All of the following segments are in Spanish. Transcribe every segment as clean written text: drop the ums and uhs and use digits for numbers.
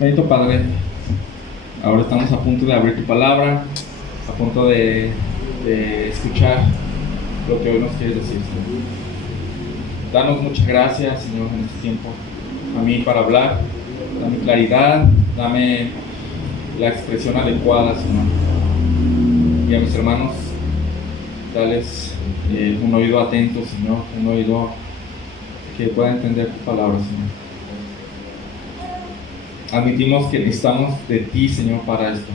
Bendito Padre, ahora estamos a punto de abrir tu palabra, a punto de escuchar lo que hoy nos quieres decir, Señor. Danos muchas gracias, Señor, en este tiempo, a mí para hablar. Dame claridad, dame la expresión adecuada, Señor. Y a mis hermanos, dales un oído atento, Señor, un oído que pueda entender tu palabra, Señor. Admitimos que necesitamos de ti, Señor, para esto,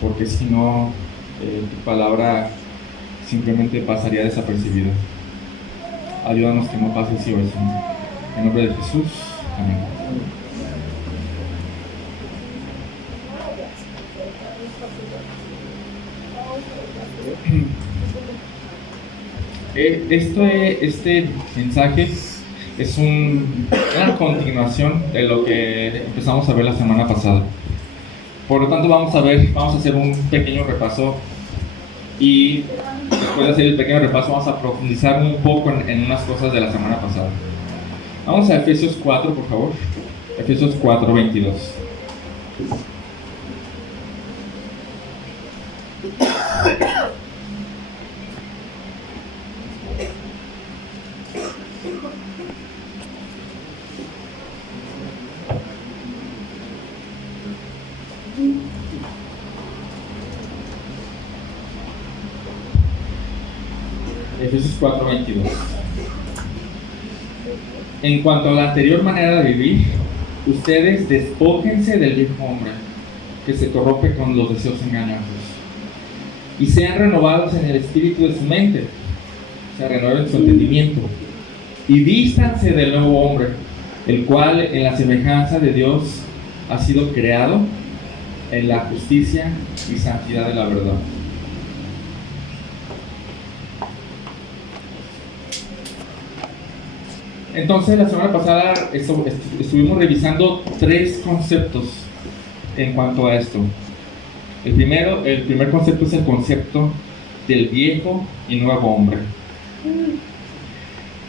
porque si no, tu palabra simplemente pasaría desapercibida. Ayúdanos que no pase así hoy, Señor. En nombre de Jesús, amén. Este mensaje es una continuación de lo que empezamos a ver la semana pasada. Por lo tanto, vamos a hacer un pequeño repaso, y después de hacer el pequeño repaso vamos a profundizar un poco en unas cosas de la semana pasada. Vamos a Efesios 4, por favor. Efesios 4, 22. Efesios 4, 22. En cuanto a la anterior manera de vivir, ustedes despójense del viejo hombre que se corrompe con los deseos engañosos y sean renovados en el espíritu de su mente, se renueven su entendimiento, y vístanse del nuevo hombre, el cual en la semejanza de Dios ha sido creado en la justicia y santidad de la verdad. Entonces, la semana pasada estuvimos revisando 3 conceptos en cuanto a esto. El primer concepto es el concepto del viejo y nuevo hombre.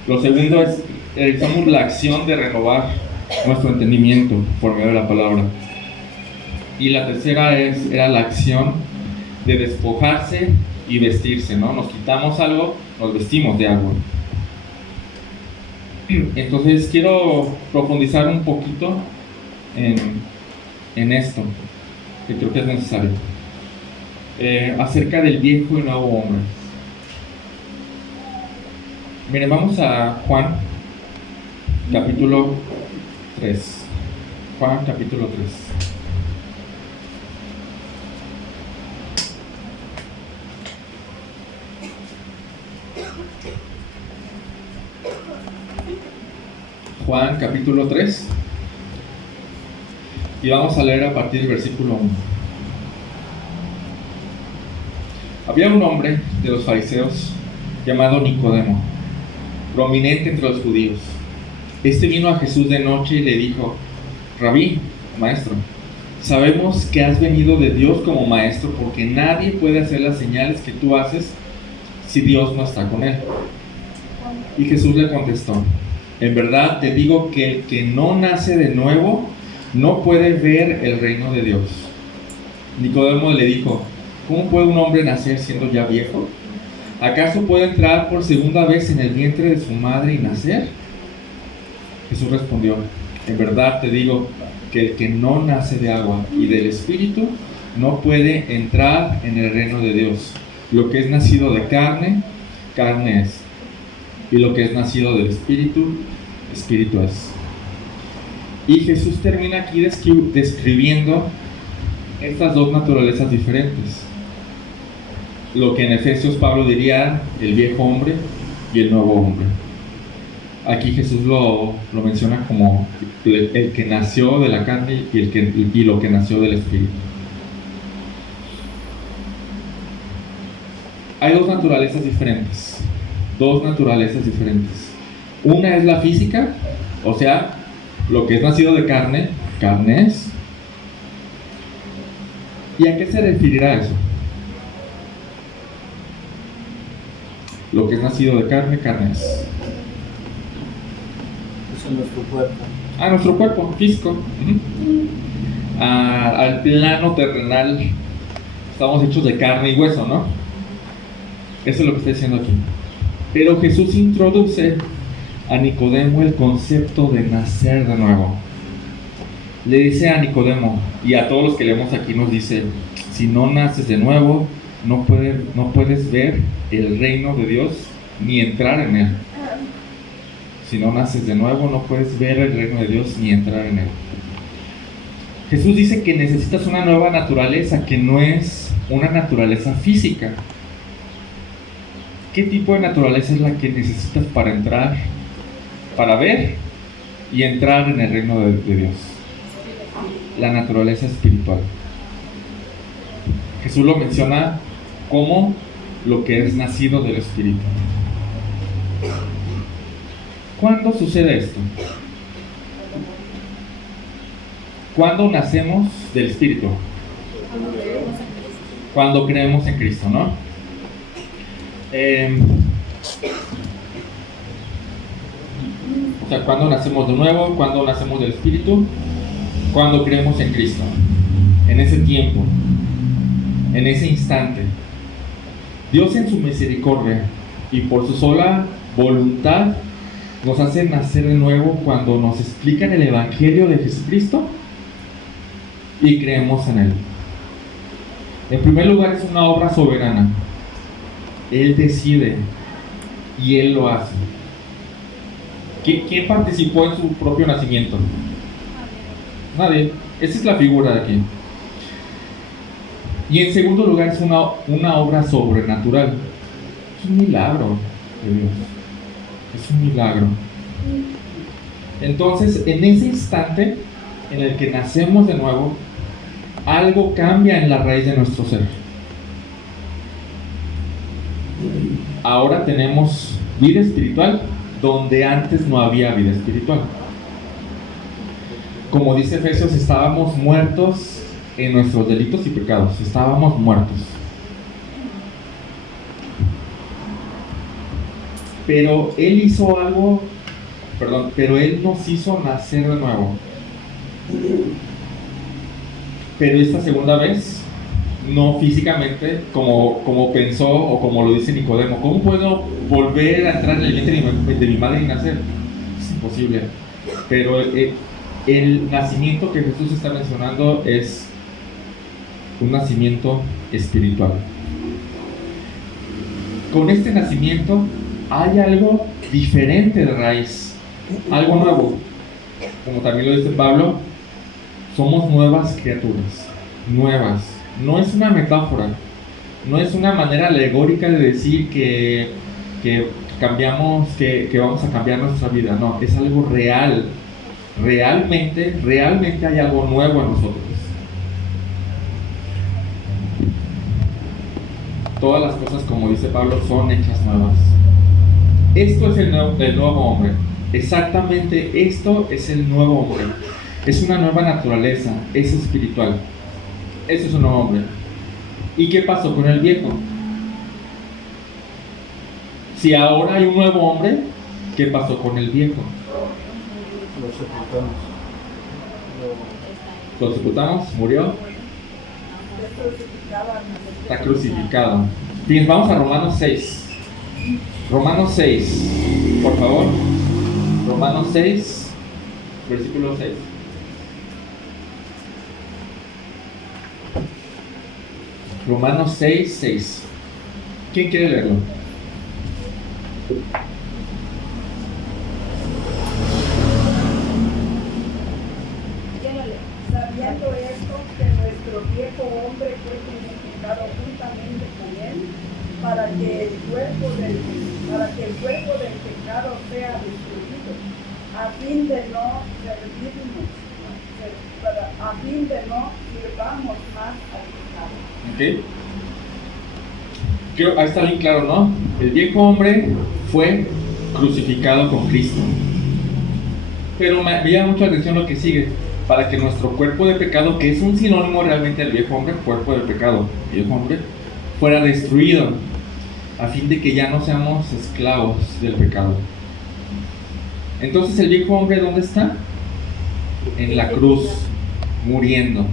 Lo segundo es, realizamos la acción de renovar nuestro entendimiento por medio de la palabra. Y la tercera era la acción de despojarse y vestirse, ¿no? Nos quitamos algo, nos vestimos de algo. Entonces quiero profundizar un poquito en esto, que creo que es necesario, acerca del viejo y nuevo hombre. Miren, vamos a Juan capítulo 3. Juan capítulo 3. Juan capítulo 3, y vamos a leer a partir del versículo 1. Había un hombre de los fariseos llamado Nicodemo, prominente entre los judíos. Este vino a Jesús de noche y le dijo: Rabí, maestro, sabemos que has venido de Dios como maestro, porque nadie puede hacer las señales que tú haces si Dios no está con él. Y Jesús le contestó: en verdad te digo que el que no nace de nuevo no puede ver el reino de Dios. Nicodemo le dijo: ¿cómo puede un hombre nacer siendo ya viejo? ¿Acaso puede entrar por segunda vez en el vientre de su madre y nacer? Jesús respondió: en verdad te digo que el que no nace de agua y del Espíritu no puede entrar en el reino de Dios. Lo que es nacido de carne, carne es, y lo que es nacido del Espíritu, Espíritu es. Y Jesús termina aquí describiendo estas dos naturalezas diferentes. Lo que en Efesios Pablo diría el viejo hombre y el nuevo hombre. Aquí Jesús lo menciona como el que nació de la carne y lo que nació del Espíritu. Hay dos naturalezas diferentes. Una es la física, o sea, lo que es nacido de carne, carne es. ¿Y a qué se referirá eso? Lo que es nacido de carne, carne es. Es en nuestro cuerpo. a nuestro cuerpo físico, al plano terrenal. Estamos hechos de carne y hueso, ¿no? Eso es lo que está diciendo aquí. Pero Jesús introduce a Nicodemo el concepto de nacer de nuevo. Le dice a Nicodemo, y a todos los que leemos aquí nos dice, si no naces de nuevo, no puedes ver el reino de Dios ni entrar en él. Si no naces de nuevo, no puedes ver el reino de Dios ni entrar en él. Jesús dice que necesitas una nueva naturaleza, que no es una naturaleza física. ¿Qué tipo de naturaleza es la que necesitas para entrar, para ver y entrar en el reino de Dios? La naturaleza espiritual. Jesús lo menciona como lo que es nacido del Espíritu. ¿Cuándo sucede esto? ¿Cuándo nacemos del Espíritu? Cuando creemos en Cristo, ¿no? O sea, ¿cuándo nacemos de nuevo? ¿Cuándo nacemos del Espíritu? Cuando creemos en Cristo. En ese tiempo, en ese instante. Dios en su misericordia y por su sola voluntad nos hace nacer de nuevo cuando nos explican el Evangelio de Jesucristo y creemos en Él. En primer lugar, es una obra soberana. Él decide y Él lo hace. ¿Quién participó en su propio nacimiento? Nadie. Esa es la figura de aquí. Y en segundo lugar, es una obra sobrenatural. Es un milagro de Dios. Es un milagro. Entonces, en ese instante en el que nacemos de nuevo, algo cambia en la raíz de nuestro ser. Ahora tenemos vida espiritual donde antes no había vida espiritual. Como dice Efesios, estábamos muertos en nuestros delitos y pecados. Estábamos muertos. Pero Él hizo algo, pero Él nos hizo nacer de nuevo. Pero esta segunda vez, no físicamente, como pensó o como lo dice Nicodemo. ¿Cómo puedo volver a entrar en el vientre de mi madre y nacer? Es imposible. Pero el nacimiento que Jesús está mencionando es un nacimiento espiritual. Con este nacimiento hay algo diferente de raíz, algo nuevo. Como también lo dice Pablo, somos nuevas criaturas, nuevas. No es una metáfora, no es una manera alegórica de decir que cambiamos, que vamos a cambiar nuestra vida. No, es algo real. Realmente hay algo nuevo en nosotros. Todas las cosas, como dice Pablo, son hechas nuevas. Esto es el nuevo hombre. Exactamente esto es el nuevo hombre. Es una nueva naturaleza, es espiritual. Ese es un nuevo hombre. ¿Y qué pasó con el viejo? Si ahora hay un nuevo hombre, ¿qué pasó con el viejo? Lo sepultamos, murió, está crucificado. Bien, vamos a Romanos 6. Romanos 6, por favor. Romanos 6, versículo 6. Romanos 6, 6. ¿Quién quiere leerlo? Sabiendo esto, que nuestro viejo hombre fue crucificado juntamente con él, para que el cuerpo del pecado sea destruido, a fin de no sirvamos más al pecado. Ok. Ahí está bien claro, ¿no? El viejo hombre fue crucificado con Cristo. Pero me llama mucho la atención lo que sigue. Para que nuestro cuerpo de pecado, que es un sinónimo realmente del viejo hombre, cuerpo de pecado, viejo hombre, fuera destruido, a fin de que ya no seamos esclavos del pecado. Entonces, ¿el viejo hombre dónde está? en la cruz, muriendo.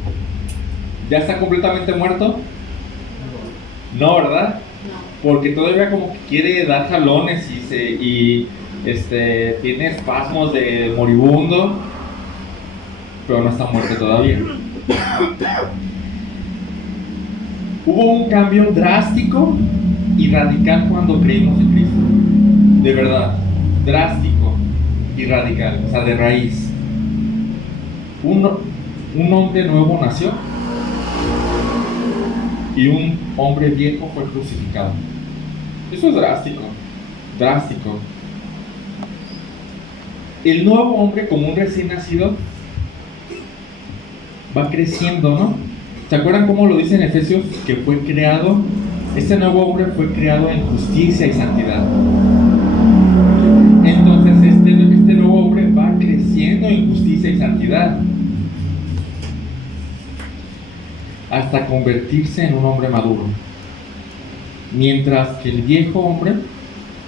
¿Ya está completamente muerto? No, ¿verdad? Porque todavía como que quiere dar jalones y tiene espasmos de moribundo, pero no está muerto todavía. Hubo un cambio drástico y radical cuando creímos en Cristo. De verdad, drástico y radical, o sea, de raíz. Un hombre nuevo nació y un hombre viejo fue crucificado. Eso es drástico, drástico. El nuevo hombre, como un recién nacido, va creciendo, ¿no? ¿Se acuerdan cómo lo dice en Efesios? Que fue creado, este nuevo hombre fue creado en justicia y santidad. Entonces este nuevo hombre va creciendo en justicia y santidad hasta convertirse en un hombre maduro. Mientras que el viejo hombre,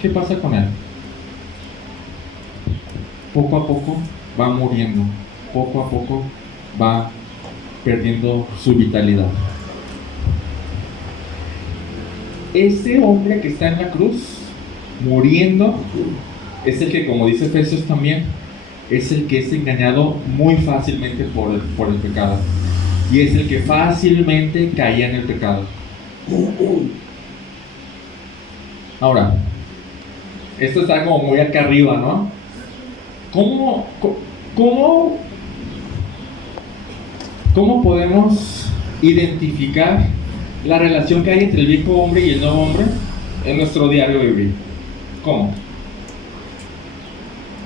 ¿qué pasa con él? Poco a poco va muriendo, poco a poco va perdiendo su vitalidad. Ese hombre que está en la cruz, muriendo, es el que, como dice Efesios también, es el que es engañado muy fácilmente por el pecado. Y es el que fácilmente caía en el pecado. Ahora, esto está como muy acá arriba, ¿no? ¿Cómo podemos identificar la relación que hay entre el viejo hombre y el nuevo hombre en nuestro diario vivir? ¿Cómo?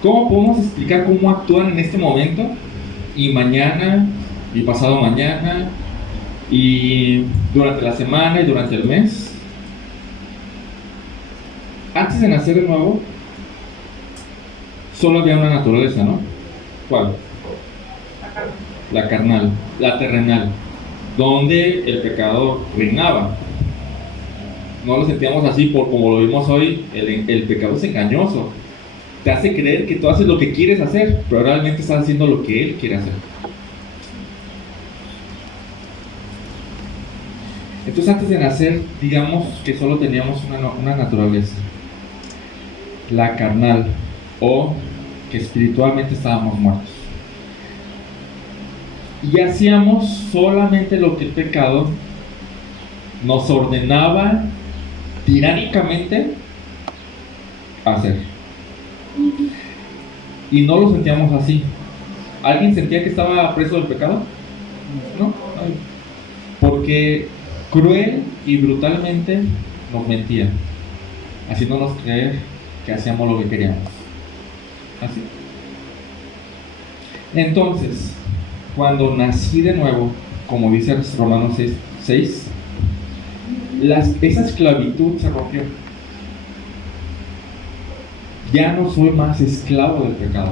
¿Cómo podemos explicar cómo actúan en este momento y mañana y pasado mañana y durante la semana y durante el mes? Antes de nacer de nuevo, solo había una naturaleza, ¿no? ¿Cuál? La carnal, la terrenal, donde el pecado reinaba. No lo sentíamos así por como lo vimos hoy. El pecado es engañoso. Te hace creer que tú haces lo que quieres hacer, pero realmente estás haciendo lo que él quiere hacer. Entonces, antes de nacer, digamos que solo teníamos una naturaleza, la carnal, o que espiritualmente estábamos muertos. Y hacíamos solamente lo que el pecado nos ordenaba tiránicamente hacer. Y no lo sentíamos así. ¿Alguien sentía que estaba preso del pecado? No. Porque cruel y brutalmente nos mentía, haciéndonos creer que hacíamos lo que queríamos. Así. Entonces, cuando nací de nuevo, como dice Romanos 6, esa esclavitud se rompió. Ya no soy más esclavo del pecado.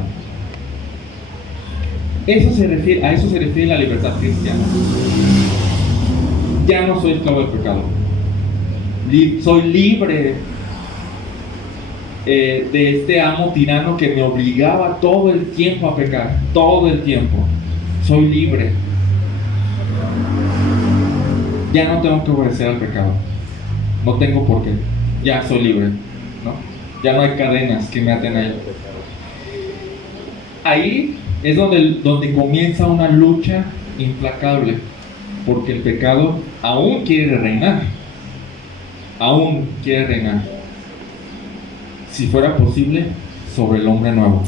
A eso se refiere la libertad cristiana. Ya no soy esclavo del pecado. Soy libre de este amo tirano que me obligaba todo el tiempo a pecar. Todo el tiempo. Soy libre. Ya no tengo que obedecer al pecado. No tengo por qué. Ya soy libre, ¿no? Ya no hay cadenas que me aten a él. Ahí es donde comienza una lucha implacable, porque el pecado aún quiere reinar. Aún quiere reinar. Si fuera posible, sobre el hombre nuevo.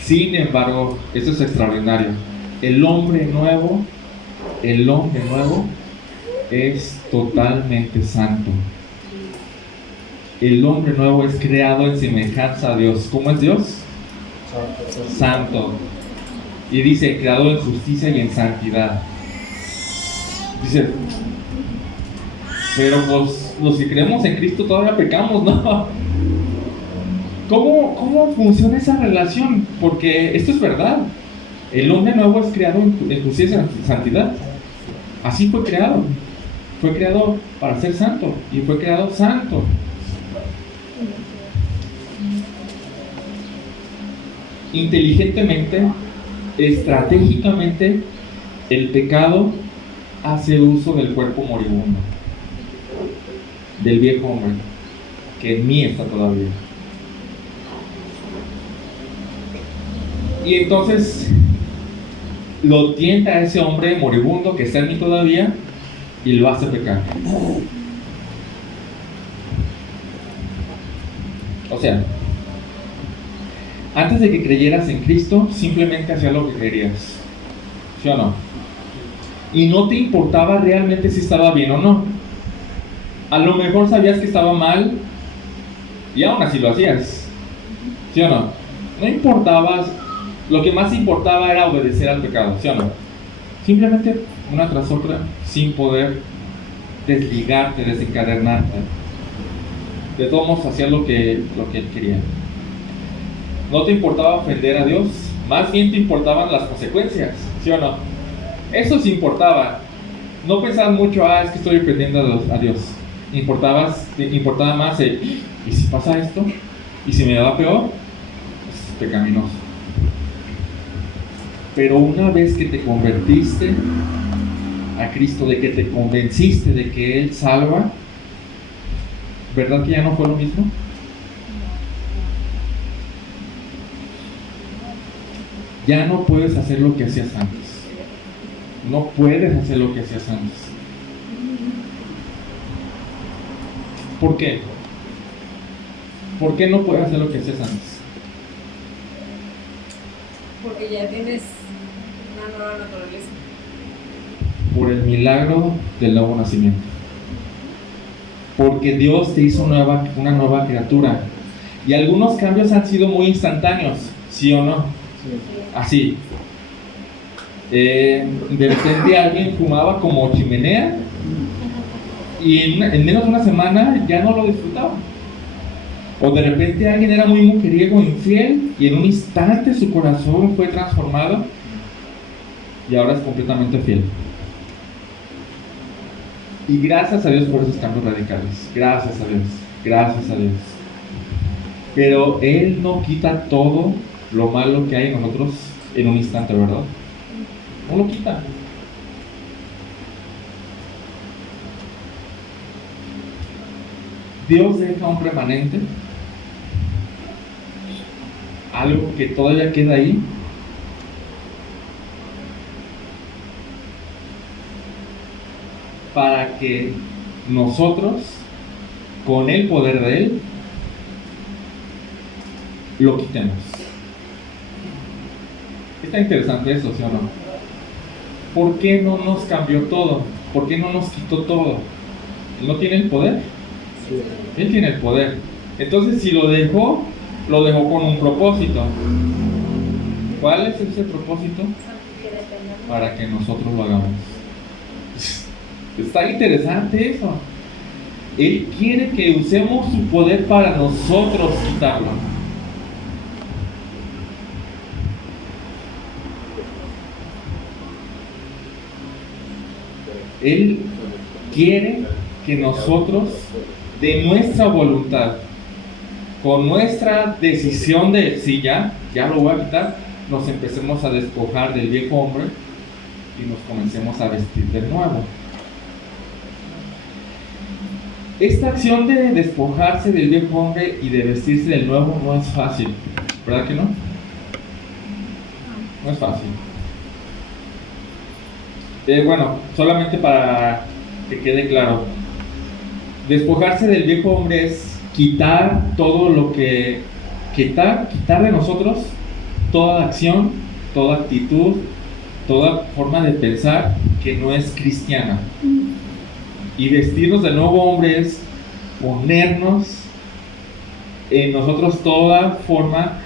Sin embargo, esto es extraordinario. El hombre nuevo es totalmente santo. El hombre nuevo es creado en semejanza a Dios. ¿Cómo es Dios? Santo. Y dice, creado en justicia y en santidad. Dice, pero pues los que creemos en Cristo todavía pecamos, ¿no? ¿Cómo funciona esa relación? Porque esto es verdad. El hombre nuevo es creado en justicia y santidad. Así fue creado. Fue creado para ser santo. Y fue creado santo. inteligentemente, estratégicamente, el pecado hace uso del cuerpo moribundo, del viejo hombre, que en mí está todavía. Y entonces lo tienta a ese hombre moribundo que está en mí todavía y lo hace pecar. O sea, antes de que creyeras en Cristo, simplemente hacías lo que querías, ¿sí o no? Y no te importaba realmente si estaba bien o no. A lo mejor sabías que estaba mal y aún así lo hacías, ¿sí o no? No importaba, lo que más importaba era obedecer al pecado, ¿sí o no? Simplemente una tras otra, sin poder desligarte, desencadenarte. De todos modos hacías lo que él quería. No te importaba ofender a Dios, más bien te importaban las consecuencias, ¿sí o no? Eso sí importaba. No pensabas mucho, es que estoy ofendiendo a Dios. Importaba más ¿y si pasa esto? ¿Y si me va peor? Es pecaminoso. Pero una vez que te convertiste a Cristo, de que te convenciste de que Él salva, ¿verdad que ya no fue lo mismo? Ya no puedes hacer lo que hacías antes. No puedes hacer lo que hacías antes. ¿Por qué? ¿Por qué no puedes hacer lo que hacías antes? Porque ya tienes una nueva naturaleza. Por el milagro del nuevo nacimiento. Porque Dios te hizo una nueva criatura. Y algunos cambios han sido muy instantáneos, ¿sí o no? Así. De repente alguien fumaba como chimenea y en menos de una semana ya no lo disfrutaba. O de repente alguien era muy mujeriego, infiel, y en un instante su corazón fue transformado y ahora es completamente fiel. Y gracias a Dios por esos cambios radicales. Gracias a Dios. Gracias a Dios. Pero Él no quita todo lo malo que hay en nosotros en un instante, ¿verdad? No lo quita. Dios deja un remanente, algo que todavía queda ahí, para que nosotros, con el poder de Él, lo quitemos. Está interesante eso, ¿sí o no? ¿Por qué no nos cambió todo? ¿Por qué no nos quitó todo? ¿Él no tiene el poder? Él tiene el poder. Entonces, si lo dejó con un propósito. ¿Cuál es ese propósito? Para que nosotros lo hagamos. Está interesante eso. Él quiere que usemos su poder para nosotros quitarlo. Él quiere que nosotros, de nuestra voluntad, con nuestra decisión de sí, ya lo voy a quitar, nos empecemos a despojar del viejo hombre y nos comencemos a vestir de nuevo. Esta acción de despojarse del viejo hombre y de vestirse del nuevo no es fácil, ¿verdad que no? No es fácil. Bueno, solamente para que quede claro, despojarse del viejo hombre es quitar todo lo que quitar de nosotros toda acción, toda actitud, toda forma de pensar que no es cristiana. Y vestirnos del nuevo hombre es ponernos en nosotros toda forma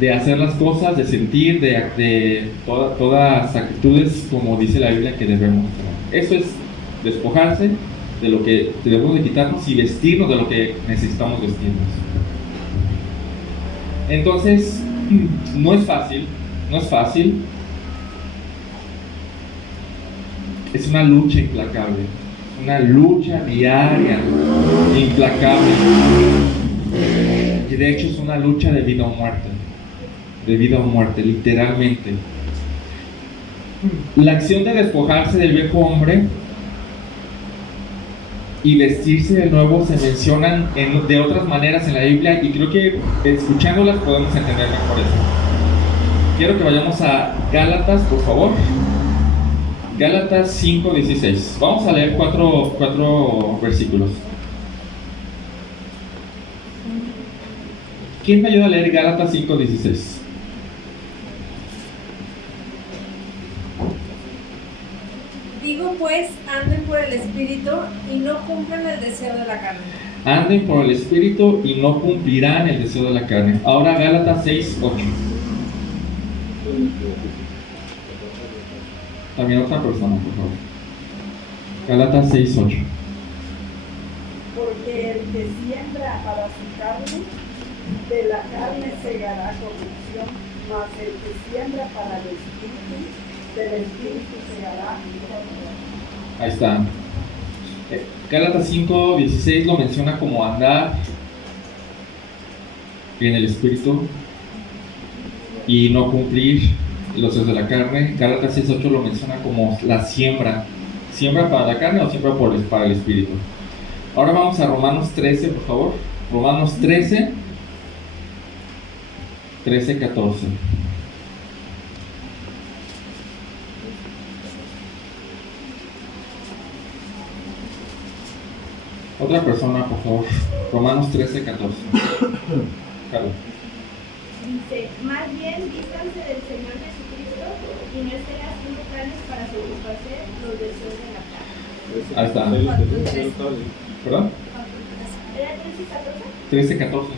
de hacer las cosas, de sentir, de todas actitudes como dice la Biblia que debemos tener. Eso es despojarse de lo que debemos de quitarnos y vestirnos de lo que necesitamos vestirnos. Entonces, no es fácil. Es una lucha implacable, una lucha diaria, implacable. Y de hecho es una lucha de vida o muerte. de vida o muerte, literalmente. La acción de despojarse del viejo hombre y vestirse de nuevo se mencionan de otras maneras en la Biblia, y creo que escuchándolas podemos entender mejor eso. Quiero que vayamos a Gálatas, por favor. Gálatas 5:16. Vamos a leer cuatro versículos. ¿Quién me ayuda a leer Gálatas 5:16? Digo pues, anden por el Espíritu y no cumplan el deseo de la carne. Anden por el Espíritu y no cumplirán el deseo de la carne. Ahora Gálatas 6:8. También otra persona, por favor. Gálatas 6:8. Porque el que siembra para su carne, de la carne segará corrupción, mas el que siembra para el Espíritu, del Espíritu segará vida. Ahí está. Gálatas 5:16 lo menciona como andar en el Espíritu y no cumplir los deseos de la carne. Gálatas 6:8 lo menciona como la siembra. ¿Siembra para la carne o siembra para el Espíritu? Ahora vamos a Romanos 13, por favor. Romanos 13, 14. Otra persona, por favor. Romanos 13, 14. Carlos. Dice, más bien vístanse del Señor Jesucristo y no estén haciendo planes para satisfacer los deseos de la carne. Ahí está. ¿Perdón? ¿Era 13 y 14? 13, 14.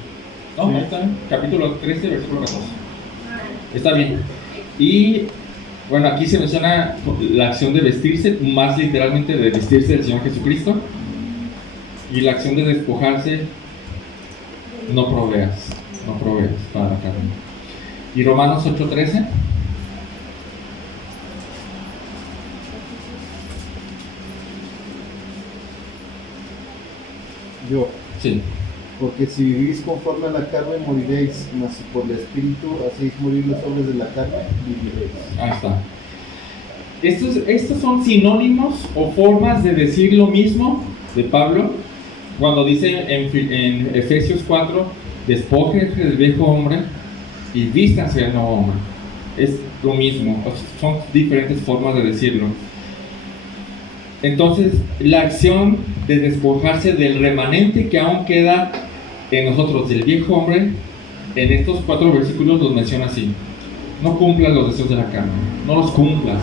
No, ahí está. Capítulo 13, versículo 14. Está bien. Y bueno, aquí se menciona la acción de vestirse, más literalmente de vestirse del Señor Jesucristo. Y la acción de despojarse, no proveas para la carne. Y Romanos 8:13. Yo, Sí. porque si vivís conforme a la carne moriréis, mas si por el Espíritu hacéis morir las obras de la carne, viviréis. Ahí está. Estos son sinónimos o formas de decir lo mismo de Pablo cuando dice en Efesios 4, despójense del viejo hombre y vístanse del nuevo hombre. Es lo mismo, son diferentes formas de decirlo. Entonces, la acción de despojarse del remanente que aún queda en nosotros, del viejo hombre, en estos 4 versículos los menciona así: no cumplas los deseos de la carne, no los cumplas.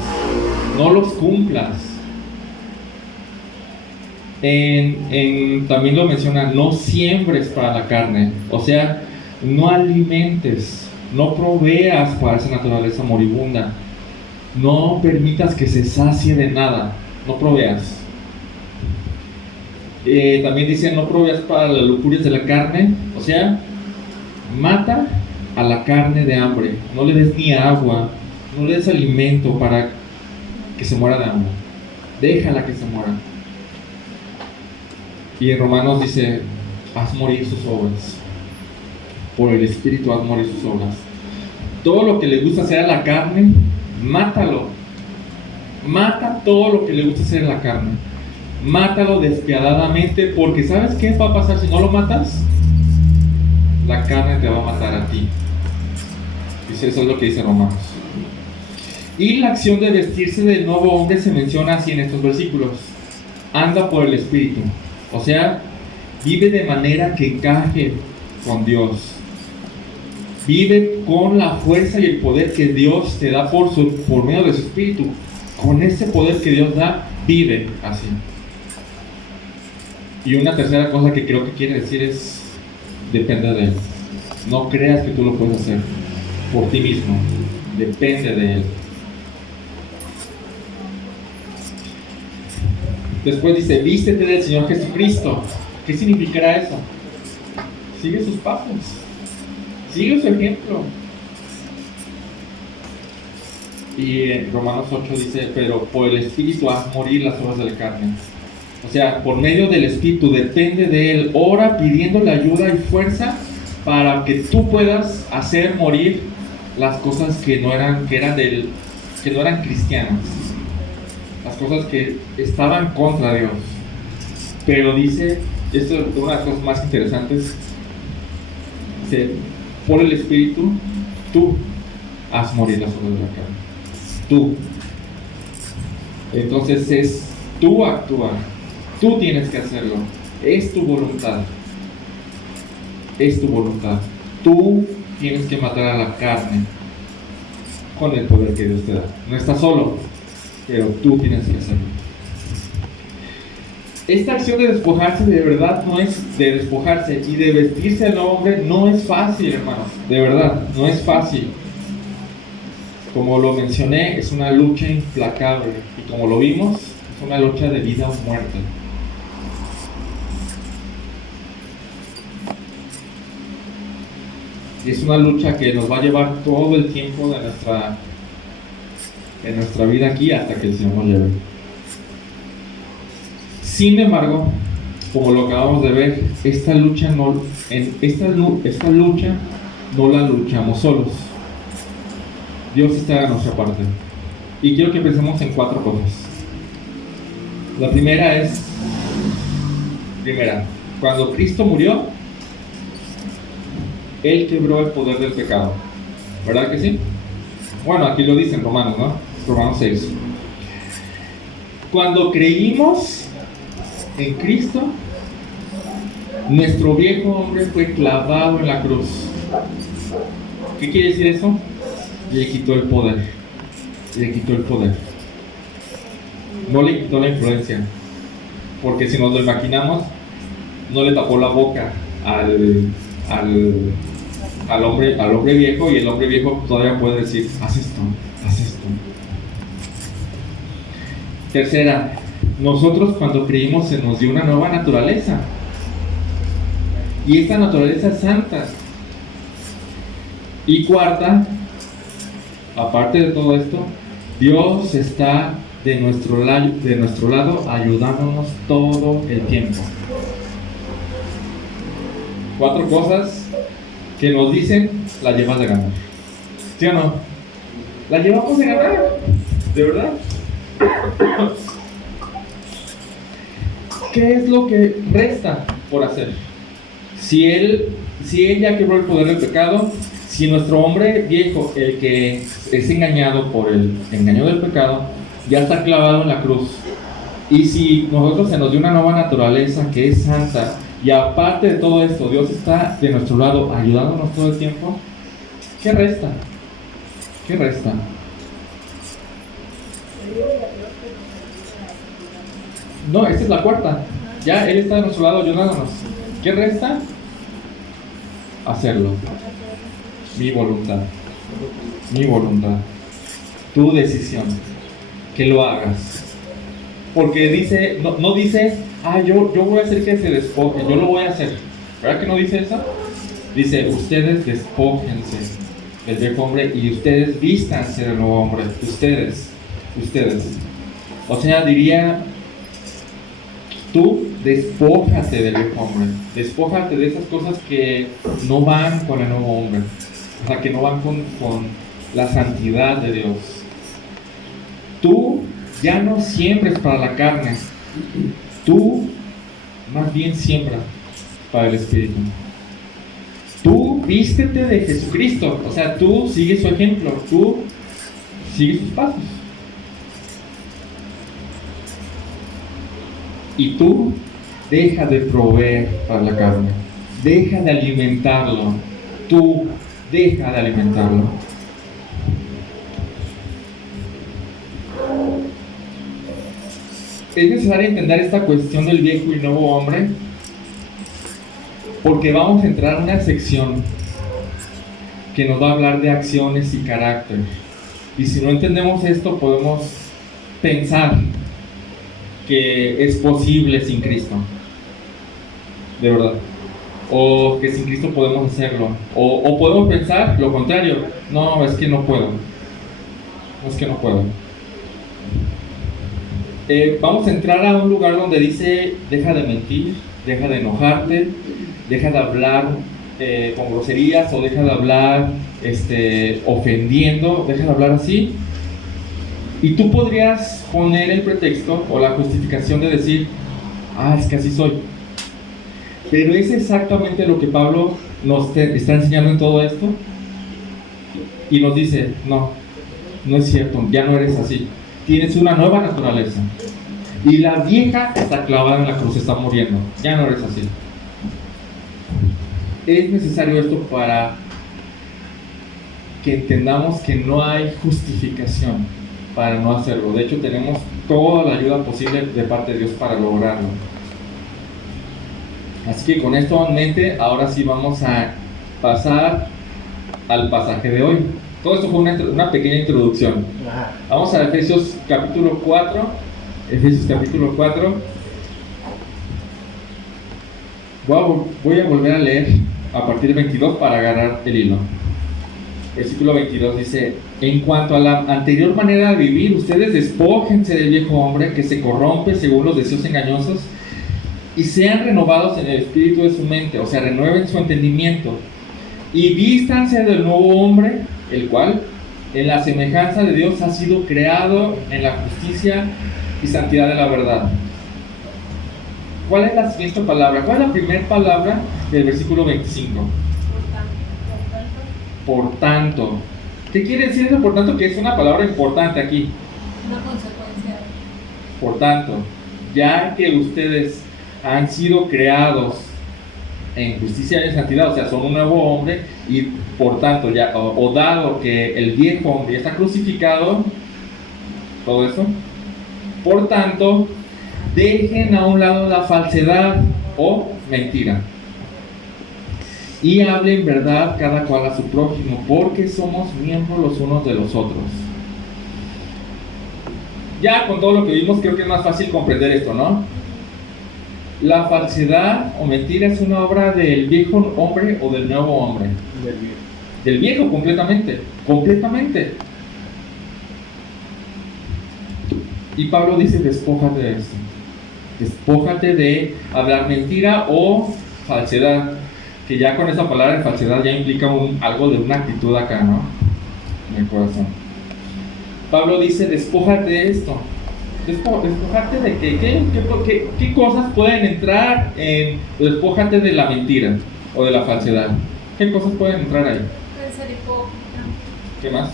También lo menciona, no siembres para la carne, o sea, no alimentes, no proveas para esa naturaleza moribunda, no permitas que se sacie de nada, no proveas. También dice, no proveas para las lujurias de la carne, o sea, mata a la carne de hambre, no le des ni agua, no le des alimento para que se muera de hambre, déjala que se muera. Y en Romanos dice, haz morir sus obras, por el Espíritu haz morir sus obras. Todo lo que le gusta hacer a la carne, mátalo. Mata todo lo que le gusta hacer a la carne, mátalo despiadadamente, porque ¿sabes qué va a pasar si no lo matas? La carne te va a matar a ti. Dice, eso es lo que dice Romanos. Y la acción de vestirse del nuevo hombre se menciona así en estos versículos: anda por el Espíritu, o sea, vive de manera que encaje con Dios, vive con la fuerza y el poder que Dios te da por medio de su Espíritu. Con ese poder que Dios da, vive así. Y una tercera cosa que creo que quiere decir es, depende de Él. No creas que tú lo puedes hacer por ti mismo, depende de Él. Después dice, vístete del Señor Jesucristo. ¿Qué significará eso? Sigue sus pasos, sigue su ejemplo. Y en Romanos 8 dice, pero por el Espíritu haz morir las obras de la carne. O sea, por medio del Espíritu, depende de Él. Ora pidiéndole ayuda y fuerza para que tú puedas hacer morir las cosas que no eran cristianas, las cosas que estaban contra Dios. Pero dice, esto es una de las cosas más interesantes, dice, por el Espíritu, tú haz morir las obras de la carne. Tú. Entonces tú actúa, tú tienes que hacerlo, es tu voluntad. Es tu voluntad. Tú tienes que matar a la carne con el poder que Dios te da. No estás solo, pero tú tienes que hacerlo. Esta acción de despojarse de verdad no es de despojarse y de vestirse al hombre no es fácil, hermanos. De verdad, no es fácil. Como lo mencioné, es una lucha implacable. Y como lo vimos, es una lucha de vida o muerte. Y es una lucha que nos va a llevar todo el tiempo de nuestra vida aquí hasta que el Señor nos lleve. Sin embargo, como lo acabamos de ver, esta lucha no la luchamos solos. Dios está de nuestra parte. Y quiero que pensemos en 4 cosas. La primera, cuando Cristo murió, Él quebró el poder del pecado. ¿Verdad que sí? Bueno, aquí lo dice en Romanos, ¿no? Romanos 6. Cuando creímos en Cristo, nuestro viejo hombre fue clavado en la cruz. ¿Qué quiere decir eso? Le quitó el poder. Le quitó el poder. No le quitó la influencia. Porque si nos lo imaginamos, no le tapó la boca al hombre viejo, y el hombre viejo todavía puede decir, haz esto, haz esto. Tercera, nosotros cuando creímos se nos dio una nueva naturaleza, y esta naturaleza es santa. Y cuarta, aparte de todo esto, Dios está de nuestro lado ayudándonos todo el tiempo. 4 cosas que nos dicen, la llevas de ganar. ¿Sí o no? La llevamos de ganar, de verdad. ¿Qué es lo que resta por hacer? Si él ya quebró el poder del pecado, si nuestro hombre viejo, el que es engañado por el engaño del pecado, ya está clavado en la cruz, y si nosotros se nos dio una nueva naturaleza que es santa, y aparte de todo esto, Dios está de nuestro lado ayudándonos todo el tiempo, ¿qué resta? ¿Qué resta? No, esta es la cuarta. Ya Él está de nuestro lado ayudándonos. ¿Qué resta? Hacerlo. Mi voluntad. Mi voluntad. Tu decisión. Que lo hagas. Porque dice, no dice, yo voy a hacer que se despoje, yo lo voy a hacer. ¿Verdad que no dice eso? Dice, ustedes despójense del viejo hombre y ustedes vístanse del nuevo hombre. Ustedes. O sea, diría, tú despójate del viejo hombre. Despójate de esas cosas que no van con el nuevo hombre. O sea, que no van con la santidad de Dios. Tú ya no siembres para la carne, tú más bien siembra para el Espíritu. Tú vístete de Jesucristo, o sea, tú sigues su ejemplo, tú sigues sus pasos. Y tú deja de proveer para la carne, deja de alimentarlo, tú deja de alimentarlo. Es necesario entender esta cuestión del viejo y nuevo hombre, porque vamos a entrar en una sección que nos va a hablar de acciones y carácter. Y si no entendemos esto, podemos pensar que es posible sin Cristo, de verdad, o que sin Cristo podemos hacerlo, o podemos pensar lo contrario, no, es que no puedo. Vamos a entrar a un lugar donde dice, deja de mentir, deja de enojarte, deja de hablar con groserías, o deja de hablar ofendiendo, deja de hablar así. Y tú podrías poner el pretexto o la justificación de decir, es que así soy. Pero es exactamente lo que Pablo nos está enseñando en todo esto. Y nos dice, no es cierto, ya no eres así. Tienes una nueva naturaleza. Y la vieja está clavada en la cruz, está muriendo. Ya no eres así. Es necesario esto para que entendamos que no hay justificación para no hacerlo. De hecho, tenemos toda la ayuda posible de parte de Dios para lograrlo. Así que con esto en mente, ahora sí vamos a pasar al pasaje de hoy. Todo esto fue una pequeña introducción. Vamos a Efesios capítulo 4. Efesios capítulo 4. Voy a volver a leer a partir del 22 para agarrar el hilo. Versículo 22 dice: en cuanto a la anterior manera de vivir, ustedes despójense del viejo hombre que se corrompe según los deseos engañosos y sean renovados en el espíritu de su mente, o sea, renueven su entendimiento y vístanse del nuevo hombre, el cual en la semejanza de Dios ha sido creado en la justicia y santidad de la verdad. ¿Cuál es la siguiente palabra? ¿Cuál es la primera palabra del versículo 25? Por tanto. ¿Qué quiere decir eso? Por tanto, que es una palabra importante aquí. Una consecuencia. Por tanto, ya que ustedes han sido creados en justicia y en santidad, o sea, son un nuevo hombre, y por tanto, ya, o dado que el viejo hombre ya está crucificado, todo eso, por tanto, dejen a un lado la falsedad o mentira y hablen verdad cada cual a su prójimo, porque somos miembros los unos de los otros. Ya con todo lo que vimos, creo que es más fácil comprender esto, ¿no? La falsedad o mentira es una obra del viejo hombre o del nuevo hombre. Del viejo, completamente. Y Pablo dice: despójate de esto. Despójate de hablar mentira o falsedad. Que ya con esa palabra de falsedad ya implica algo de una actitud acá, ¿no? En el corazón. Pablo dice: despójate de esto. Despójate de qué cosas pueden entrar en. Despójate de la mentira o de la falsedad. ¿Qué cosas pueden entrar ahí? Puede ser hipócrita. ¿Qué más?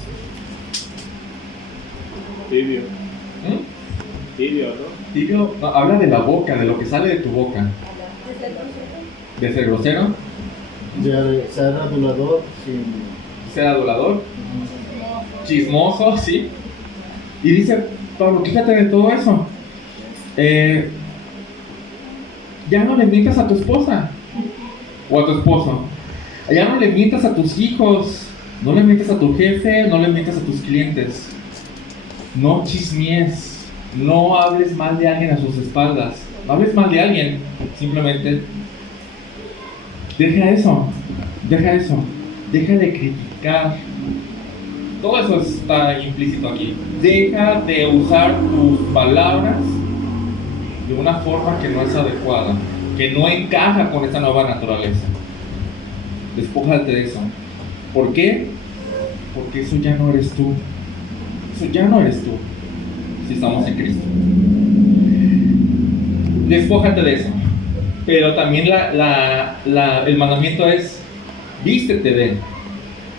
Tibio. Tibio, ¿no? Tibio, no, habla de la boca, de lo que sale de tu boca. ¿De ser grosero? De ser adulador, sin... ¿Ser adulador? Chismoso, sí. Y dice Pablo: quítate de todo eso. Ya no le mientas a tu esposa o a tu esposo. Ya no le mientas a tus hijos. No le mientas a tu jefe. No le mientas a tus clientes. No chismies. No hables mal de alguien a sus espaldas. No hables mal de alguien. Simplemente deja eso. Deja de criticar. Todo eso está implícito aquí. Deja de usar tus palabras de una forma que no es adecuada, que no encaja con esta nueva naturaleza. Despójate de eso. ¿Por qué? Porque eso ya no eres tú. Eso ya no eres tú si estamos en Cristo. Despójate de eso. Pero también el mandamiento es: vístete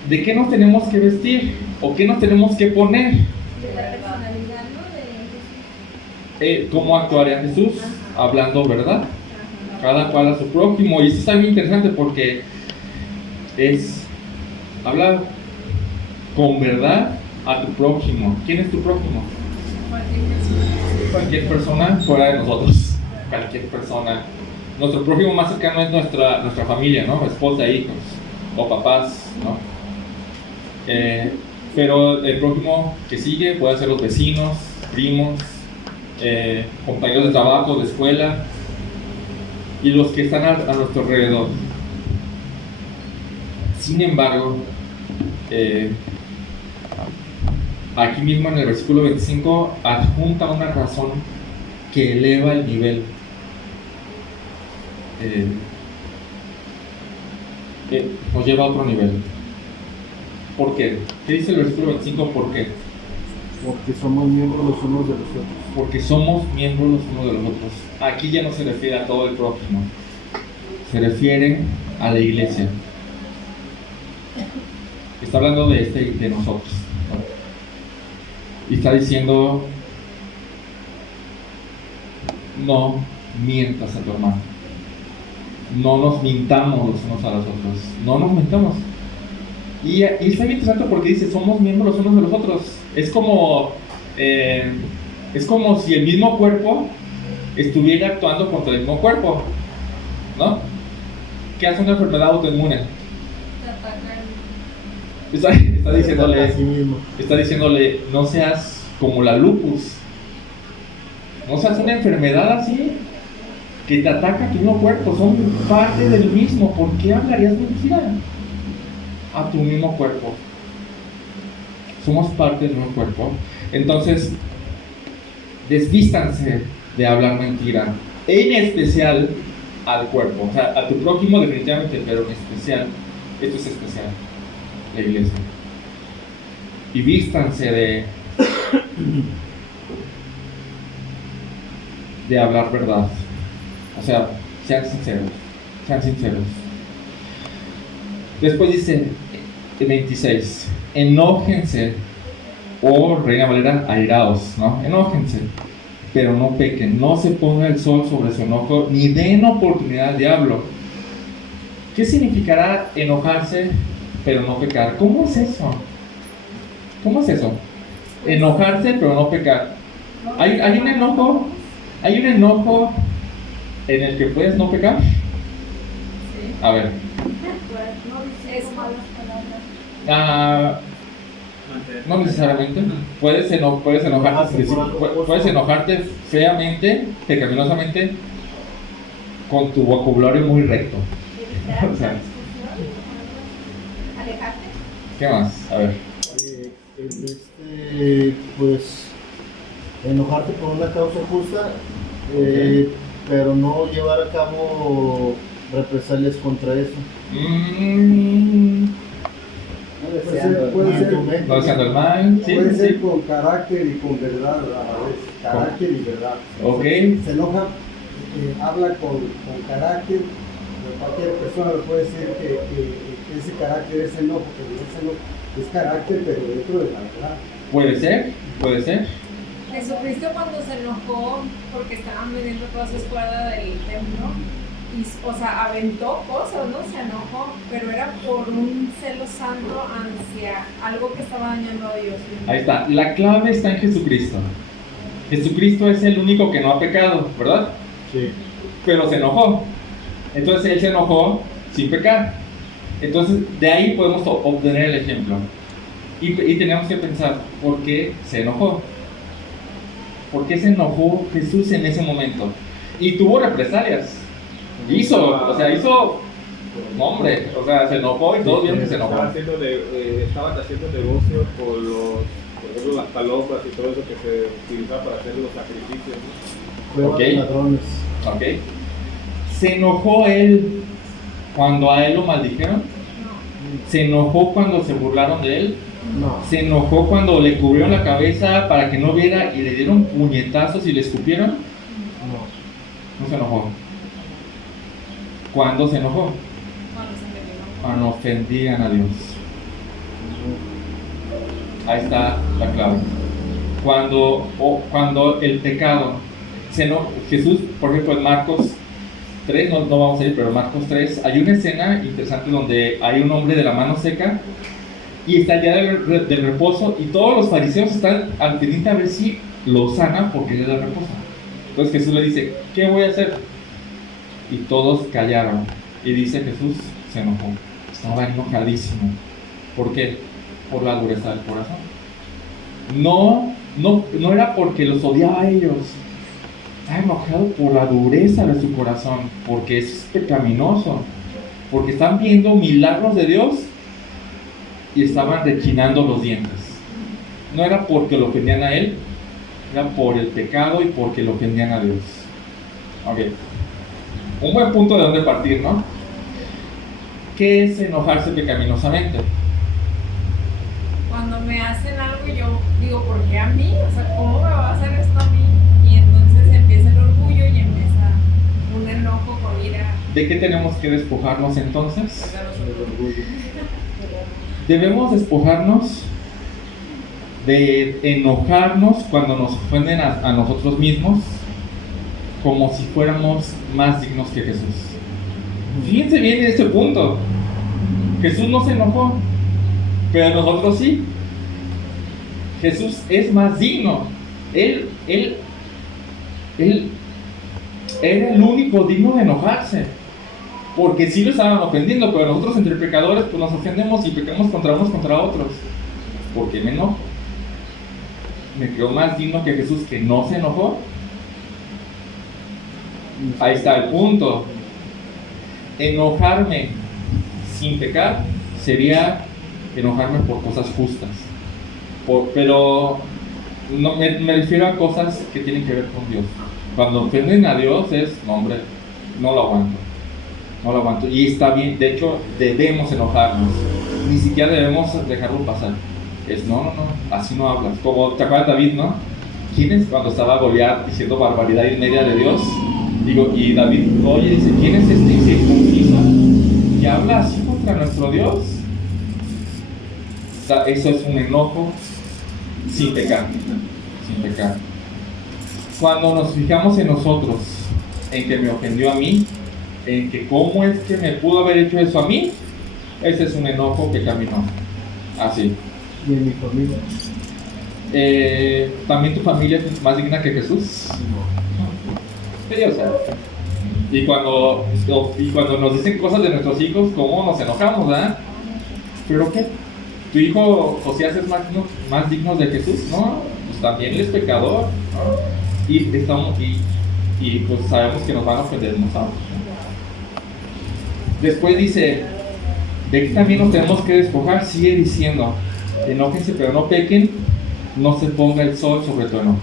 de qué nos tenemos que vestir o qué nos tenemos que poner. De la personalidad, ¿no? De Jesús. ¿Cómo actuaría Jesús? Hablando verdad, cada cual a su prójimo. Y esto está muy interesante porque es hablar con verdad a tu prójimo. ¿Quién es tu prójimo? Cualquier persona fuera de nosotros. Cualquier persona. Nuestro prójimo más cercano es nuestra familia, ¿no? Esposa, hijos o papás, ¿no? Pero el prójimo que sigue puede ser los vecinos, primos, compañeros de trabajo, de escuela y los que están a nuestro alrededor. Sin embargo, aquí mismo en el versículo 25 adjunta una razón que eleva el nivel. Nos lleva a otro nivel. ¿Por qué? ¿Qué dice el versículo 25? ¿Por qué? Porque somos miembros los unos de los otros. Porque somos miembros los unos de los otros. Aquí ya no se refiere a todo el prójimo, se refiere a la iglesia. Está hablando de nosotros, ¿no? Y está diciendo: no mientas a tu hermano, no nos mintamos los unos a los otros, no nos mintamos. Y está bien interesante porque dice: somos miembros los unos de los otros. Es como si el mismo cuerpo estuviera actuando contra el mismo cuerpo, ¿no? ¿Qué hace una enfermedad autoinmune? Está diciéndole, A sí mismo. está diciéndole: no seas como la lupus, no seas una enfermedad así que te ataca a tu mismo cuerpo, son parte del mismo. ¿Por qué hablarías mentira a tu mismo cuerpo? Somos parte del mismo cuerpo. Entonces, desvístanse de hablar mentira, en especial al cuerpo, o sea, a tu prójimo definitivamente, pero en especial, esto es especial, la iglesia. Y vístanse de hablar verdad, o sea, sean sinceros. Después dice, 26, enójense, o Reina Valera, airaos, ¿no? Enójense, pero no pequen, no se ponga el sol sobre su enojo, ni den oportunidad al diablo. ¿Qué significará enojarse, pero no pecar? ¿Cómo es eso? Enojarse, pero no pecar. ¿Hay un enojo en el que puedes no pecar? A ver. No dice malas palabras. No necesariamente. Puedes enojarte, puedes enojarte feamente, pecaminosamente, con tu vocabulario muy recto. Evitar O sea, la discusión, alejarte. ¿qué más? A ver. Pues enojarte por una causa justa, Ok. pero no llevar a cabo represalias contra eso. Puede ser, No deseando el mal. Sí, puede ser sí. con carácter y con verdad a la vez. Carácter y verdad. Ok. Se enoja, habla con carácter. Cualquier persona le puede decir que ese carácter es enojo, pero ese enojo es carácter, pero dentro de la verdad. Puede ser. Jesucristo, cuando se enojó porque estaban vendiendo cosas fuera del templo, o sea, aventó cosas, ¿no? Se enojó, pero era por un celo santo hacia algo que estaba dañando a Dios. Ahí está. La clave está en Jesucristo. Jesucristo es el único que no ha pecado, ¿verdad? Sí. Pero se enojó. Entonces él se enojó sin pecar. Entonces de ahí podemos obtener el ejemplo. Y tenemos que pensar, ¿por qué se enojó? ¿Por qué se enojó Jesús en ese momento? Y tuvo represalias. No, hombre, o sea, se enojó y todos vieron que se enojó. Estaban haciendo negocio por ejemplo, las palomas y todo eso que se utilizaba para hacer los sacrificios, ¿no? Cueva Ok. de ladrones. ¿Ok? ¿Se enojó él cuando a él lo maldijeron? ¿Se enojó cuando se burlaron de él? No. ¿Se enojó cuando le cubrieron la cabeza para que no viera y le dieron puñetazos y le escupieron? No. No se enojó. ¿Cuándo se enojó? Cuando se envenenó. Cuando ofendían a Dios. Ahí está la clave. Cuando el pecado Jesús, por ejemplo, en Marcos 3, no vamos a ir, pero en Marcos 3 hay una escena interesante donde hay un hombre de la mano seca y está el día del reposo y todos los fariseos están al pendiente a ver si lo sana porque es el reposo. Entonces Jesús le dice, ¿qué voy a hacer? Y todos callaron. Y dice Jesús se enojó, estaba enojadísimo. ¿Por qué? Por la dureza del corazón. No era porque los odiaba a ellos, estaba enojado por la dureza de su corazón, porque es pecaminoso, porque están viendo milagros de Dios y estaban rechinando los dientes. No era porque lo ofendían a él, era por el pecado y porque lo ofendían a Dios. Ok, un buen punto de donde partir, ¿no? ¿Qué es enojarse pecaminosamente? me hacen algo, yo digo, ¿por qué a mí? O sea, ¿cómo me va a hacer esto a mí? Y entonces empieza el orgullo y empieza un enojo con ira. ¿De qué tenemos que despojarnos entonces? El orgullo. Debemos despojarnos de enojarnos cuando nos ofenden a nosotros mismos, como si fuéramos más dignos que Jesús. Fíjense bien en este punto. Jesús no se enojó, pero nosotros sí. Jesús es más digno. Él era el único digno de enojarse, porque sí lo estaban ofendiendo, pero nosotros entre pecadores pues nos ofendemos y pecamos contra unos contra otros. ¿Por qué me enojo? Me creo más digno que Jesús, que no se enojó. Ahí está el punto. Enojarme sin pecar sería enojarme por cosas justas, pero no, me refiero a cosas que tienen que ver con Dios. Cuando ofenden a Dios es, no hombre, no lo aguanto, y está bien. De hecho debemos enojarnos, ni siquiera debemos dejarlo pasar. Es no, así no hablas. Como te acuerdas David, ¿no? ¿Quién es cuando estaba Goliat diciendo barbaridad en medio de Dios? Y David, oye, dice, ¿quién es este incircunciso que habla así contra nuestro Dios? O sea, eso es un enojo sin pecar. Cuando nos fijamos en nosotros, en que me ofendió a mí, en que cómo es que me pudo haber hecho eso a mí, ese es un enojo que caminó así. Y en mi familia. ¿También tu familia es más digna que Jesús? Sí, o sea, y cuando nos dicen cosas de nuestros hijos, ¿cómo nos enojamos, verdad? ¿Pero qué? ¿Tu hijo Josías es más digno de Jesús? No, pues también él es pecador, ¿no? Y pues sabemos que nos van a ofender, ¿no sabemos? Después dice, de que también nos tenemos que despojar, sigue diciendo, enójense pero no pequen, no se ponga el sol sobre tu enojo.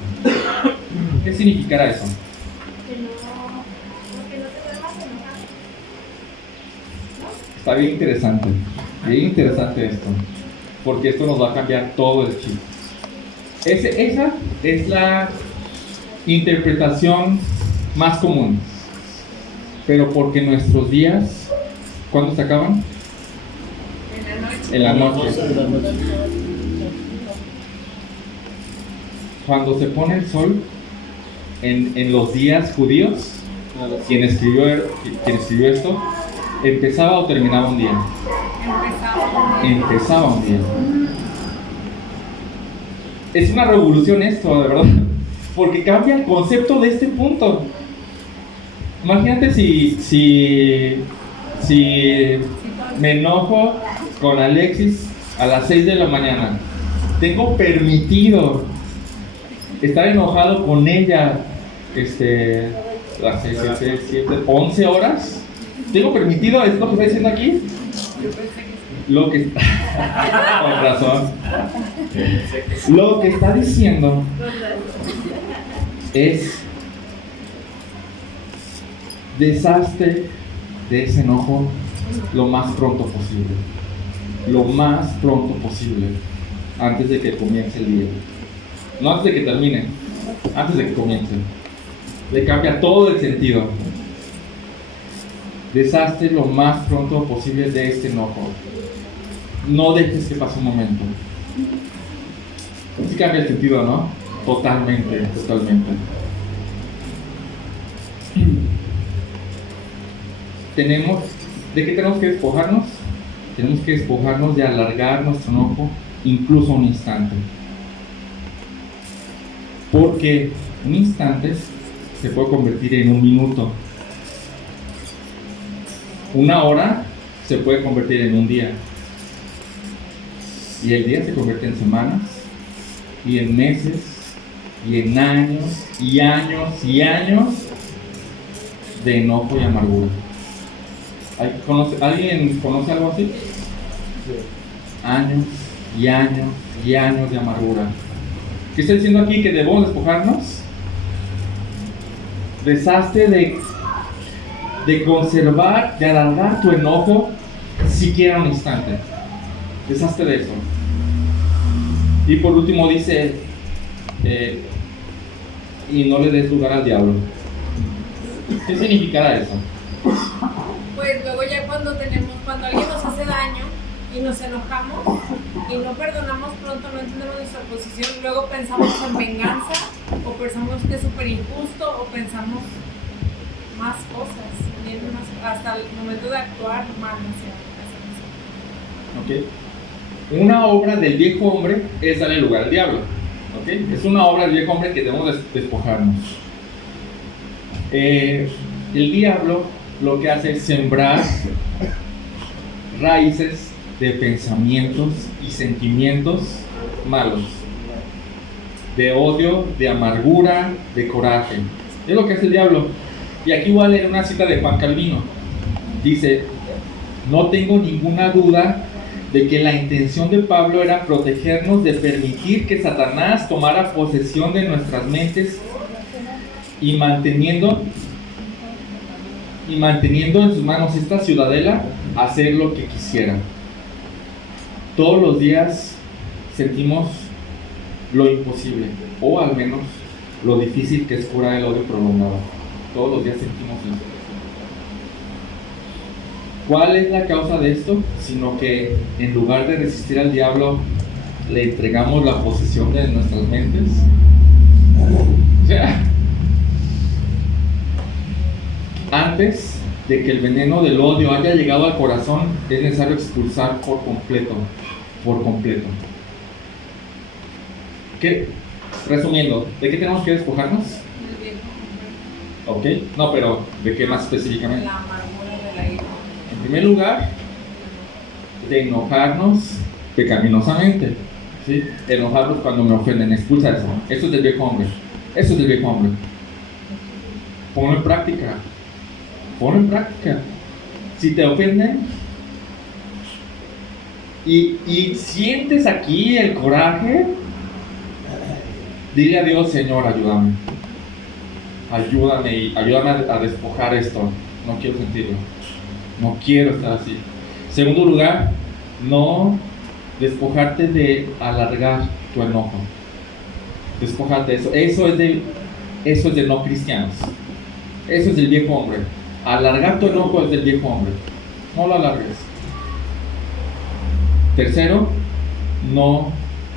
¿Qué significará eso? Está bien interesante esto, porque esto nos va a cambiar todo el chip. Esa es la interpretación más común, pero porque nuestros días, ¿cuándo se acaban? En la noche. Cuando se pone el sol en los días judíos, quien escribió esto, ¿empezaba o terminaba un día? Empezaba un día. Es una revolución esto, de verdad, porque cambia el concepto de este punto. Imagínate si me enojo con Alexis a las 6 de la mañana. Tengo permitido estar enojado con ella las 6, 7, 11 horas. ¿Tengo permitido? ¿Es lo que está diciendo aquí? Lo que está... Con razón. Lo que está diciendo es: deshazte de ese enojo lo más pronto posible. Lo más pronto posible. Antes de que comience el día. No antes de que termine. Antes de que comience. Le cambia todo el sentido. Deshazte lo más pronto posible de este enojo. No dejes que pase un momento. Sí cambia el sentido, ¿no? Totalmente. ¿De qué tenemos que despojarnos? Tenemos que despojarnos de alargar nuestro enojo incluso un instante. Porque un instante se puede convertir en un minuto. Una hora se puede convertir en un día. Y el día se convierte en semanas, y en meses, y en años, y años de enojo y amargura. ¿Alguien conoce algo así? Sí. Años de amargura. ¿Qué está diciendo aquí? Que debemos despojarnos. Deshazte de conservar, de alargar tu enojo siquiera un instante. Deshazte de eso. Y por último dice, y no le des lugar al diablo. ¿Qué significará eso? Pues luego ya cuando alguien nos hace daño y nos enojamos y no perdonamos pronto, no entendemos nuestra posición, luego pensamos en venganza, o pensamos que es súper injusto, o pensamos más cosas, hasta el momento de actuar mal hacia esa persona. ¿Okay? Una obra del viejo hombre es darle lugar al diablo. ¿Okay? Es una obra del viejo hombre que debemos despojarnos. El diablo lo que hace es sembrar raíces de pensamientos y sentimientos malos, de odio, de amargura, de coraje. Es lo que hace el diablo. Y aquí voy a leer una cita de Juan Calvino. Dice: no tengo ninguna duda de que la intención de Pablo era protegernos de permitir que Satanás tomara posesión de nuestras mentes y manteniendo en sus manos esta ciudadela, hacer lo que quisiera. Todos los días sentimos lo imposible, o al menos lo difícil que es curar el odio prolongado. Todos los días sentimos eso. ¿Cuál es la causa de esto? Sino que en lugar de resistir al diablo, le entregamos la posesión de nuestras mentes. O sea, antes de que el veneno del odio haya llegado al corazón, es necesario expulsar por completo. ¿Qué? Resumiendo, ¿de qué tenemos que despojarnos? ¿Ok? No, pero ¿de qué más específicamente? La amargura de la ira. En primer lugar, de enojarnos pecaminosamente. ¿Sí? Enojarnos cuando me ofenden, expulsa eso. Eso es del viejo hombre. Ponlo en práctica. Si te ofenden y sientes aquí el coraje, dile a Dios: Señor, ayúdame a despojar esto. No quiero sentirlo, no quiero estar así. Segundo lugar, no despojarte de alargar tu enojo. Despojarte de eso es de no cristianos. Eso es del viejo hombre. Alargar tu enojo es del viejo hombre. No lo alargues. Tercero, no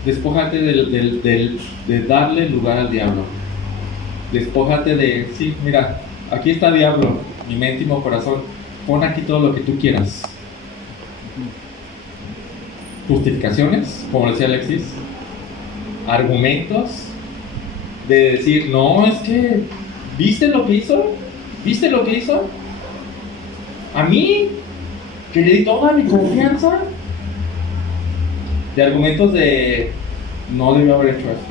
despójate de darle lugar al diablo. Despójate de, sí, mira, aquí está el diablo, mi mente y mi corazón. Pon aquí todo lo que tú quieras. Justificaciones, como decía Alexis. Argumentos de decir: no, es que, ¿viste lo que hizo? A mí, que le di toda mi confianza. De argumentos de: no debió haber hecho eso,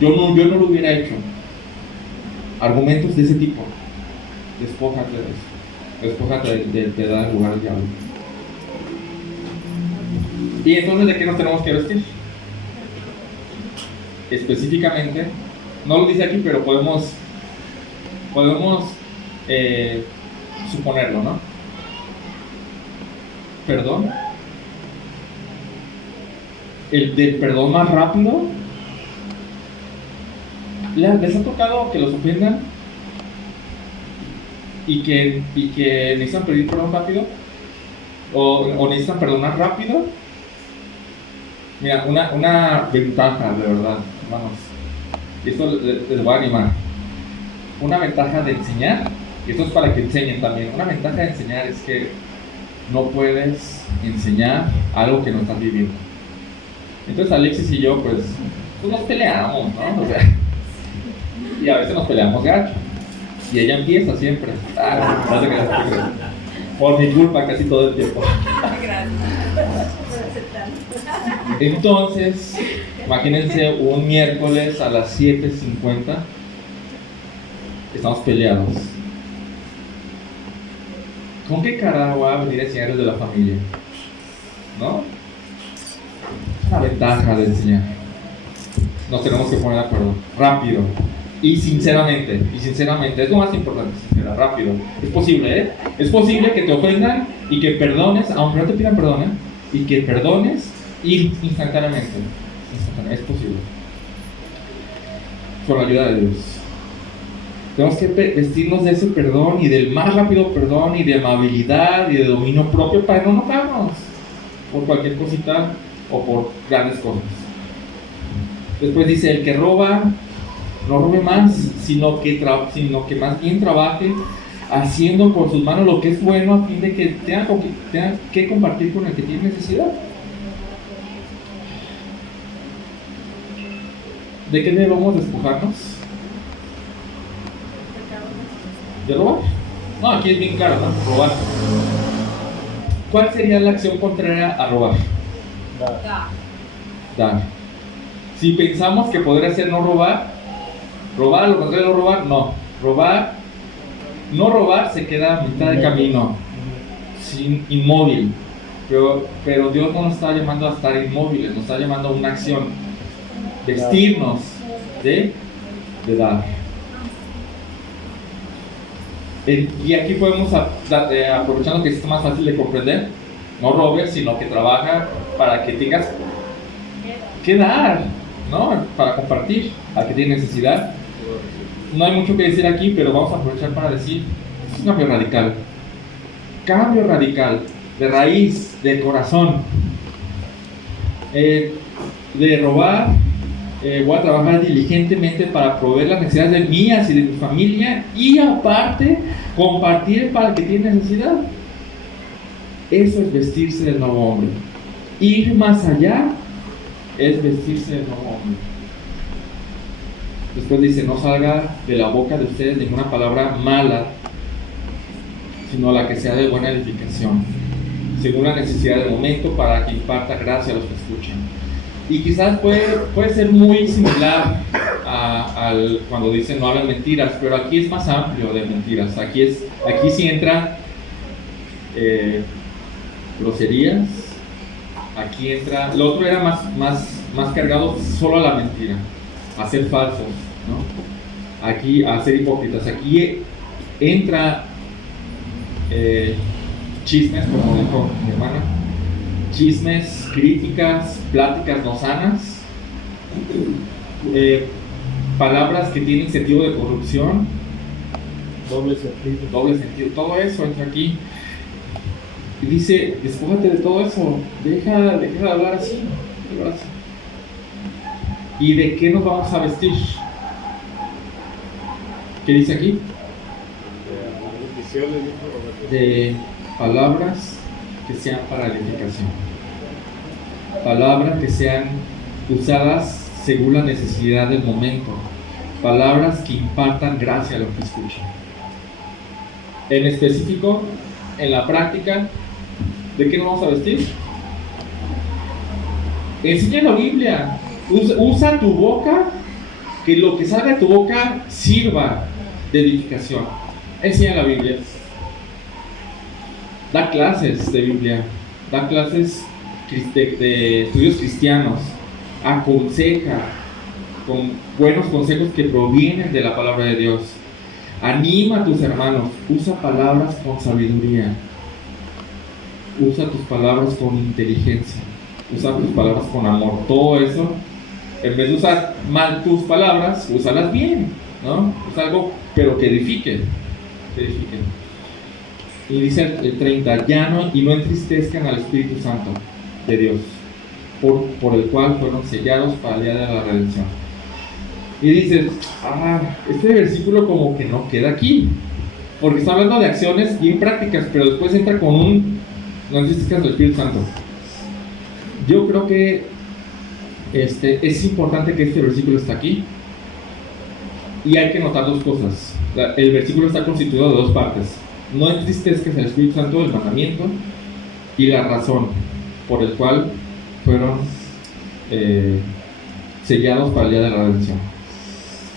yo no lo hubiera hecho. Argumentos de ese tipo. Despójate de eso. Despójate de dar lugar al diablo. Y entonces, ¿de qué nos tenemos que vestir? Específicamente, no lo dice aquí, pero podemos suponerlo, ¿no? Perdón. El del perdón más rápido. ¿Les ha tocado que los ofendan y que necesitan pedir perdón rápido? ¿O necesitan perdonar rápido? Mira, una ventaja, de verdad, hermanos, y esto les voy a animar. Una ventaja de enseñar, y esto es para que enseñen también. Una ventaja de enseñar es que no puedes enseñar algo que no estás viviendo. Entonces Alexis y yo pues nos peleamos, ¿no? O sea, y a veces nos peleamos gacho. Y ella empieza siempre. Por mi culpa casi todo el tiempo. Entonces, imagínense un miércoles a las 7:50. Estamos peleados. ¿Con qué cara voy a venir a enseñarles de la familia? ¿No? Es una ventaja de enseñar. Nos tenemos que poner de acuerdo. Rápido. Y sinceramente, es lo más importante, sincera, rápido. Es posible, ¿eh? Es posible que te ofendan y que perdones, aunque no te pidan perdón, ¿eh? Y que perdones instantáneamente. instantánea, es posible. Con la ayuda de Dios. Tenemos que vestirnos de ese perdón y del más rápido perdón y de amabilidad y de dominio propio para no enojarnos por cualquier cosita o por grandes cosas. Después dice, el que roba, no robe más, sino que más bien trabaje haciendo con sus manos lo que es bueno a fin de que tenga que compartir con el que tiene necesidad. ¿De qué debemos despojarnos? ¿De robar? No, aquí es bien claro, ¿no? Robar. ¿Cuál sería la acción contraria a robar? Dar. Si pensamos que podría ser no robar, robar, lo contrario de no robar, no. No robar se queda a mitad de camino, inmóvil. Pero Dios no nos está llamando a estar inmóviles, nos está llamando a una acción. Vestirnos de dar. Y aquí podemos, aprovechando que es más fácil de comprender, no robes, sino que trabaja para que tengas que dar, ¿no? Para compartir al que tiene necesidad. No hay mucho que decir aquí, pero vamos a aprovechar para decir, es un cambio radical. Cambio radical, de raíz, de corazón. De robar, voy a trabajar diligentemente para proveer las necesidades de mías y de mi familia y aparte compartir para el que tiene necesidad. Eso es vestirse del nuevo hombre. Ir más allá es vestirse del nuevo hombre. Después dice, no salga de la boca de ustedes ninguna palabra mala, sino la que sea de buena edificación, según la necesidad del momento, para que imparta gracia a los que escuchan. Y quizás puede ser muy similar al cuando dicen no hablan mentiras, pero aquí es más amplio de mentiras. Aquí sí entra groserías, aquí entra, lo otro era más cargado solo a la mentira, a ser falsos, ¿no? Aquí a ser hipócritas. Aquí entra chismes, como dijo mi hermana, chismes, críticas, pláticas no sanas, palabras que tienen sentido de corrupción, doble sentido, todo eso entra aquí. Y dice, despójate de todo eso, deja de hablar así. ¿Y de qué nos vamos a vestir? ¿Qué dice aquí? De palabras que sean para edificación, palabras que sean usadas según la necesidad del momento, palabras que impartan gracia a los que escuchan. En específico, en la práctica, ¿de qué nos vamos a vestir? Enseña la Biblia, usa tu boca, que lo que salga de tu boca sirva de edificación. Enseña la Biblia. Da clases de Biblia, da clases de estudios cristianos, aconseja con buenos consejos que provienen de la palabra de Dios, anima a tus hermanos, usa palabras con sabiduría, usa tus palabras con inteligencia, usa tus palabras con amor. Todo eso, en vez de usar mal tus palabras, úsalas bien, ¿no? Usa algo, pero que edifique. Y dice el 30, y no entristezcan al Espíritu Santo de Dios, por el cual fueron sellados para el día de la redención. Y dices, este versículo como que no queda aquí, porque está hablando de acciones bien prácticas, pero después entra con no entristezcan al Espíritu Santo. Yo creo que es importante que este versículo está aquí, y hay que notar dos cosas. El versículo está constituido de dos partes. No entristezcas al Espíritu Santo, el mandamiento, y la razón por el cual fueron sellados para el día de la redención.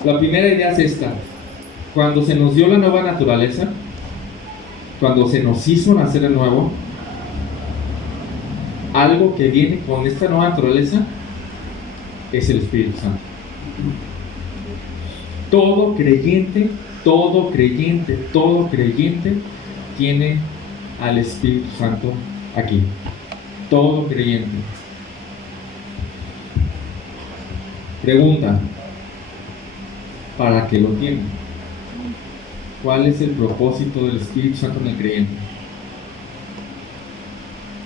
La primera idea es esta: cuando se nos dio la nueva naturaleza, cuando se nos hizo nacer de nuevo, algo que viene con esta nueva naturaleza es el Espíritu Santo. Todo creyente tiene al Espíritu Santo aquí. Todo creyente. Pregunta, ¿para qué lo tiene? ¿Cuál es el propósito del Espíritu Santo en el creyente?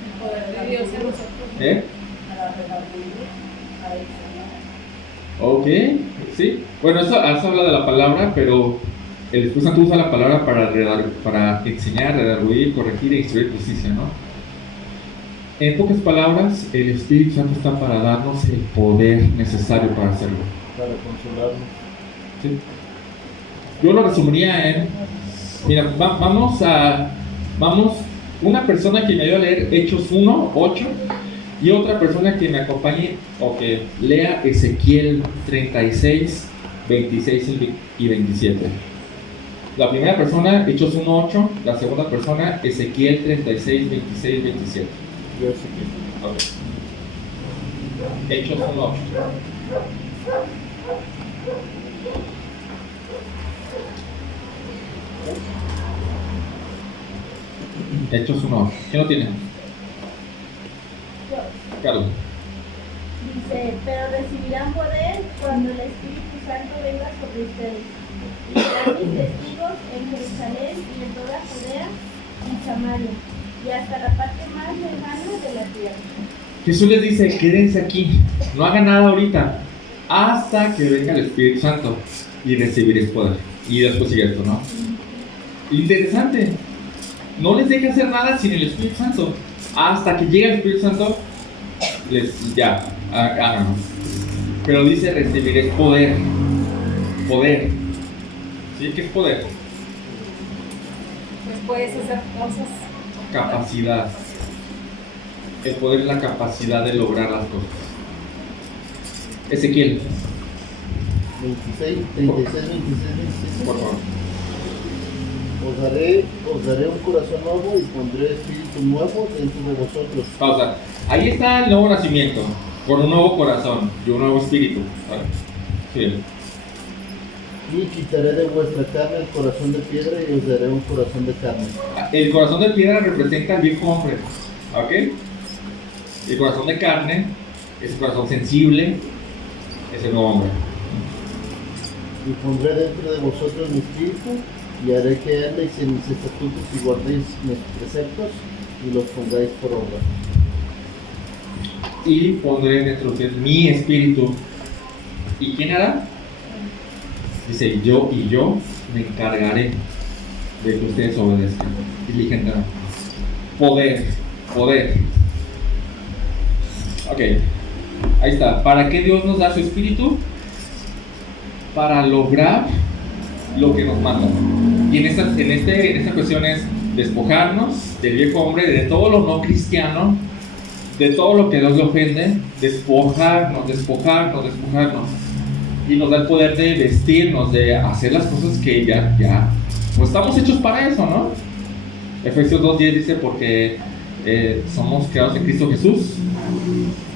El poder de Dios en nosotros. Para redarguir a él. Ok, sí. Bueno, eso habla de la palabra, pero el Espíritu Santo usa la palabra para enseñar, redarguir, corregir e instruir justicia, ¿no? En pocas palabras, el Espíritu Santo está para darnos el poder necesario para hacerlo. Para consolarnos. ¿Sí? Yo lo resumiría en, mira, vamos, una persona que me ayude a leer Hechos 1, 8, y otra persona que me acompañe o que lea Ezequiel 36, 26 y 27. La primera persona, Hechos 1, 8, la segunda persona, Ezequiel 36, 26, 27. Yo sé que. Ok. Hechos 1, 8. Hechos 1, 8. ¿Quién lo tiene? Carlos. Dice, pero recibirán poder cuando el Espíritu Santo venga sobre ustedes. Y serán mis testigos en Jerusalén y en toda Judea y Samaria, y hasta la parte más lejana de la tierra. Jesús les dice, quédense aquí, no hagan nada ahorita, hasta que venga el Espíritu Santo y recibiréis poder. Y después sigue esto, ¿no? Interesante. No les deje hacer nada sin el Espíritu Santo. Hasta que llegue el Espíritu Santo, háganlo. Pero dice, recibiréis poder. Poder. ¿Sí? ¿Qué es poder? Pues puedes hacer cosas. Capacidad. El poder es la capacidad de lograr las cosas. Ezequiel, 26, 36, 26, 27. por favor. Os daré un corazón nuevo y pondré espíritu nuevo dentro de vosotros. Pausa. Ahí está el nuevo nacimiento, con un nuevo corazón y un nuevo espíritu. ¿Vale? Sí. Y quitaré de vuestra carne el corazón de piedra y os daré un corazón de carne. El corazón de piedra representa al viejo hombre. ¿Ok? El corazón de carne es el corazón sensible, es el nuevo hombre. Y pondré dentro de vosotros mi espíritu y haré que andéis en mis estatutos y guardéis mis preceptos y los pongáis por obra. Y pondré dentro de ustedes mi espíritu. ¿Y quién hará? Dice, yo me encargaré de que ustedes obedezcan. Diligentemente. Poder. Ok, ahí está. ¿Para qué Dios nos da su espíritu? Para lograr lo que nos manda. Y en esta cuestión es despojarnos del viejo hombre, de todo lo no cristiano, de todo lo que Dios le ofende, despojarnos. Y nos da el poder de vestirnos, de hacer las cosas que ya pues estamos hechos para eso, ¿no? Efesios 2:10 dice, porque somos creados en Cristo Jesús.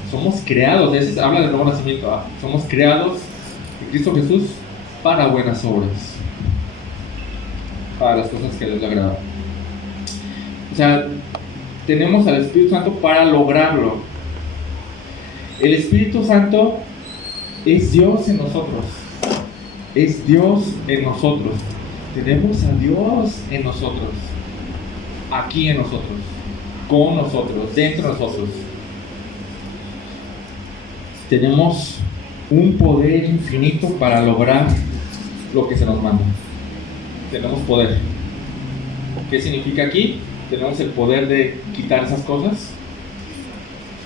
Somos creados, habla del nuevo nacimiento, ¿ah? Somos creados en Cristo Jesús para buenas obras, para las cosas que Dios le agrada. O sea, tenemos al Espíritu Santo para lograrlo. El Espíritu Santo es Dios en nosotros. Es Dios en nosotros. Tenemos a Dios en nosotros. Aquí en nosotros. Con nosotros. Dentro de nosotros. Tenemos un poder infinito para lograr lo que se nos manda. Tenemos poder. ¿Qué significa aquí? Tenemos el poder de quitar esas cosas.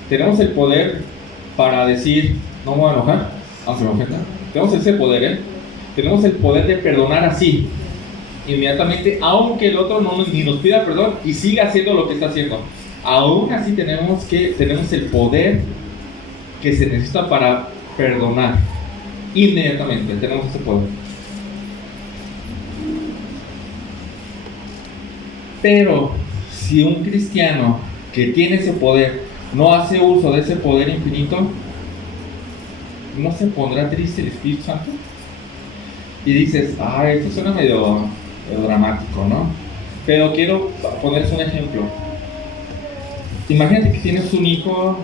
Tenemos el poder para decir, no me voy a enojar, aunque me ofenda. Tenemos ese poder, Tenemos el poder de perdonar así, inmediatamente, aunque el otro ni nos pida perdón y siga haciendo lo que está haciendo. Aún así tenemos el poder que se necesita para perdonar. Inmediatamente tenemos ese poder. Pero si un cristiano que tiene ese poder no hace uso de ese poder infinito, ¿no se pondrá triste el Espíritu Santo? Y dices, esto suena medio dramático, ¿no? Pero quiero ponerles un ejemplo. Imagínate que tienes un hijo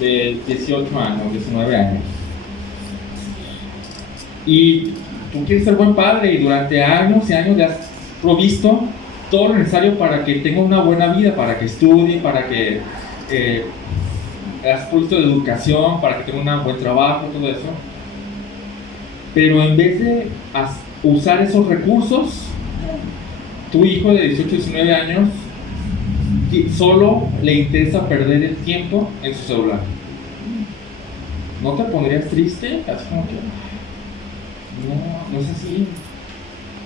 de 18 años, 19 años, Y tú quieres ser buen padre y durante años y años le has provisto todo lo necesario para que tenga una buena vida, para que estudie, para que has provisto de educación, para que tenga un buen trabajo, todo eso. Pero en vez de usar esos recursos, tu hijo de 18, 19 años solo le interesa perder el tiempo en su celular. ¿No te pondrías triste? Así como que no es así.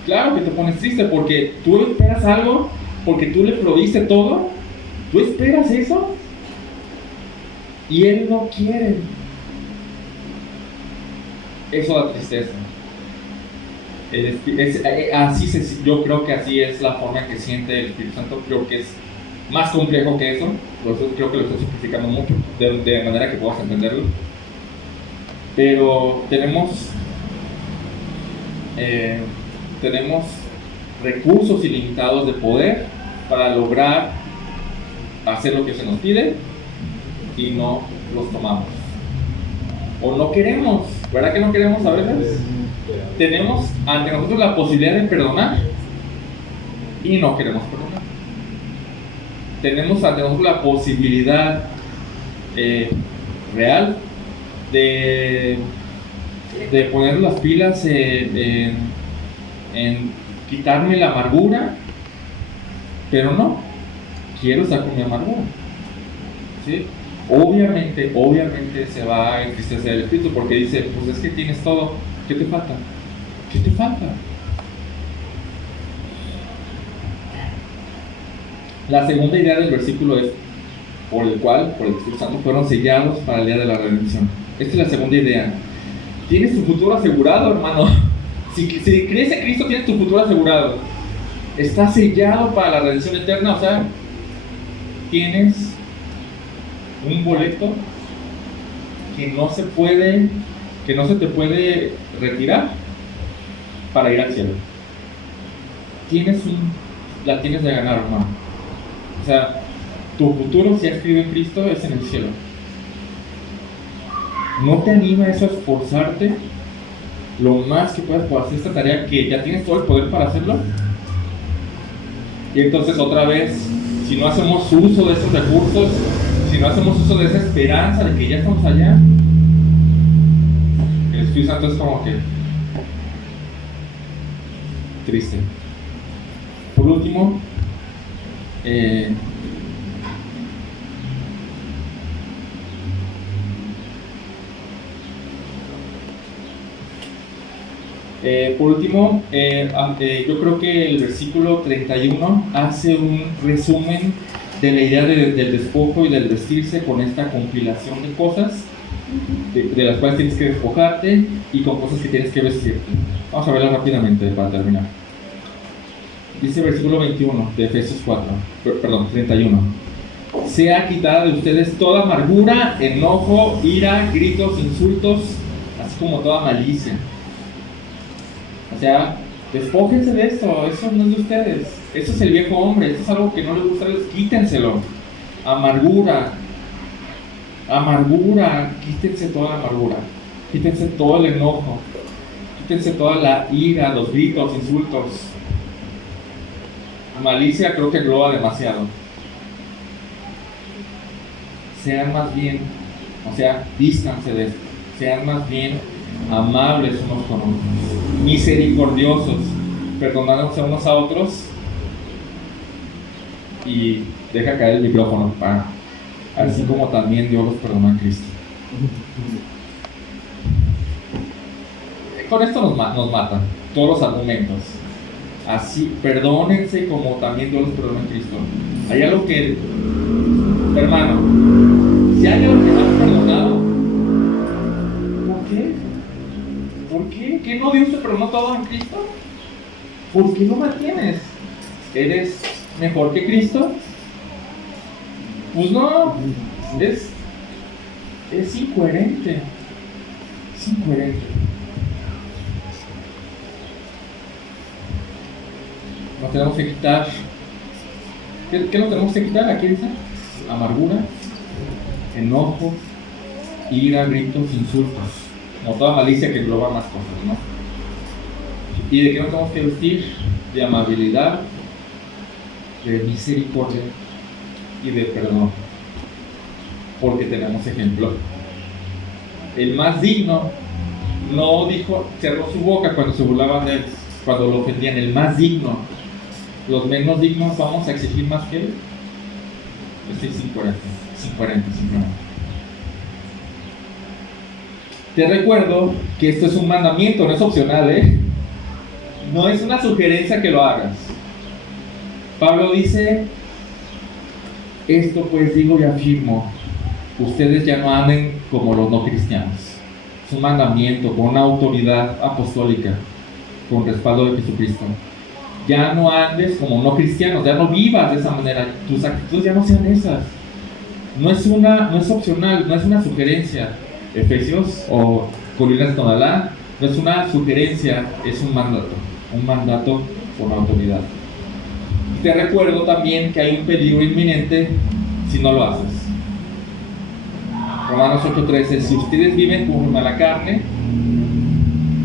Claro que te pones triste porque tú esperas algo, porque tú le proviste todo. Tú esperas eso y él no quiere. Eso da tristeza. Yo creo que así es la forma en que siente el Espíritu Santo. Creo que es más complejo que eso. Por eso creo que lo estoy simplificando mucho, de manera que puedas entenderlo. Pero tenemos recursos ilimitados de poder para lograr hacer lo que se nos pide y no los tomamos. O no queremos, ¿verdad que no queremos a veces? Tenemos ante nosotros la posibilidad de perdonar y no queremos perdonar. Tenemos ante nosotros la posibilidad real de poner las pilas en quitarme la amargura, pero no, quiero estar con mi amargura, ¿sí? Obviamente se va a entristecer el espíritu porque dice, pues es que tienes todo, ¿qué te falta? ¿Qué te falta? La segunda idea del versículo es por el Espíritu Santo fueron sellados para el día de la redención. Esta es la segunda idea. Tienes tu futuro asegurado, hermano. Si crees en Cristo, tienes tu futuro asegurado. Está sellado para la redención eterna. O sea, tienes un boleto que no se te puede retirar para ir al cielo. La tienes de ganar, hermano. O sea, tu futuro, si has creído en Cristo, es en el cielo. ¿No te anima eso a esforzarte lo más que puedas por hacer esta tarea que ya tienes todo el poder para hacerlo? Y entonces otra vez, si no hacemos uso de esos recursos, si no hacemos uso de esa esperanza de que ya estamos allá, el Espíritu Santo es como que triste. Por último, yo creo que el versículo 31 hace un resumen de la idea del despojo y del vestirse con esta compilación de cosas de las cuales tienes que despojarte y con cosas que tienes que vestirte. Vamos a verlas rápidamente para terminar. Dice el versículo 21 de Efesios 31. Sea quitada de ustedes toda amargura, enojo, ira, gritos, insultos, así como toda malicia. O sea, despójense de esto, eso no es de ustedes, eso es el viejo hombre, eso es algo que no les gusta a ustedes, quítenselo. Amargura, quítense toda la amargura, quítense todo el enojo, quítense toda la ira, los gritos, insultos. Malicia creo que engloba demasiado. Sean más bien, vístanse de esto, sean más bien amables unos con otros, misericordiosos, perdonándose unos a otros. Y deja caer el micrófono, así como también Dios los perdonó en Cristo. Con esto nos matan todos los argumentos. Así, perdónense como también Dios los perdonó en Cristo. Hay algo que, hermano, si hay algo que no has perdonado, ¿por qué? ¿Qué no Dios te perdonó todo en Cristo? ¿Por qué lo mantienes? ¿Eres mejor que Cristo? Pues no, es incoherente. Es incoherente. Nos tenemos que quitar. ¿Qué nos tenemos que quitar? Aquí dice: amargura, enojo, ira, gritos, insultos. como toda malicia que engloba más cosas, ¿no? ¿Y de qué nos tenemos que vestir? De amabilidad, de misericordia y de perdón, porque tenemos ejemplo. El más digno no dijo, cerró su boca cuando se burlaban de él, cuando lo ofendían. El más digno, los menos dignos vamos a exigir más que él. Es incoherente. Te recuerdo que esto es un mandamiento, no es opcional, no es una sugerencia que lo hagas. Pablo dice, esto pues digo y afirmo, ustedes ya no anden como los no cristianos. Es un mandamiento con una autoridad apostólica, con respaldo de Jesucristo. Ya no andes como no cristianos, ya no vivas de esa manera, tus actitudes ya no sean esas. No es opcional, no es una sugerencia. Efesios o Colinas Tonalá, no es una sugerencia, es un mandato por autoridad. Te recuerdo también que hay un peligro inminente si no lo haces. Romanos 8:13, si ustedes viven conforme a la carne,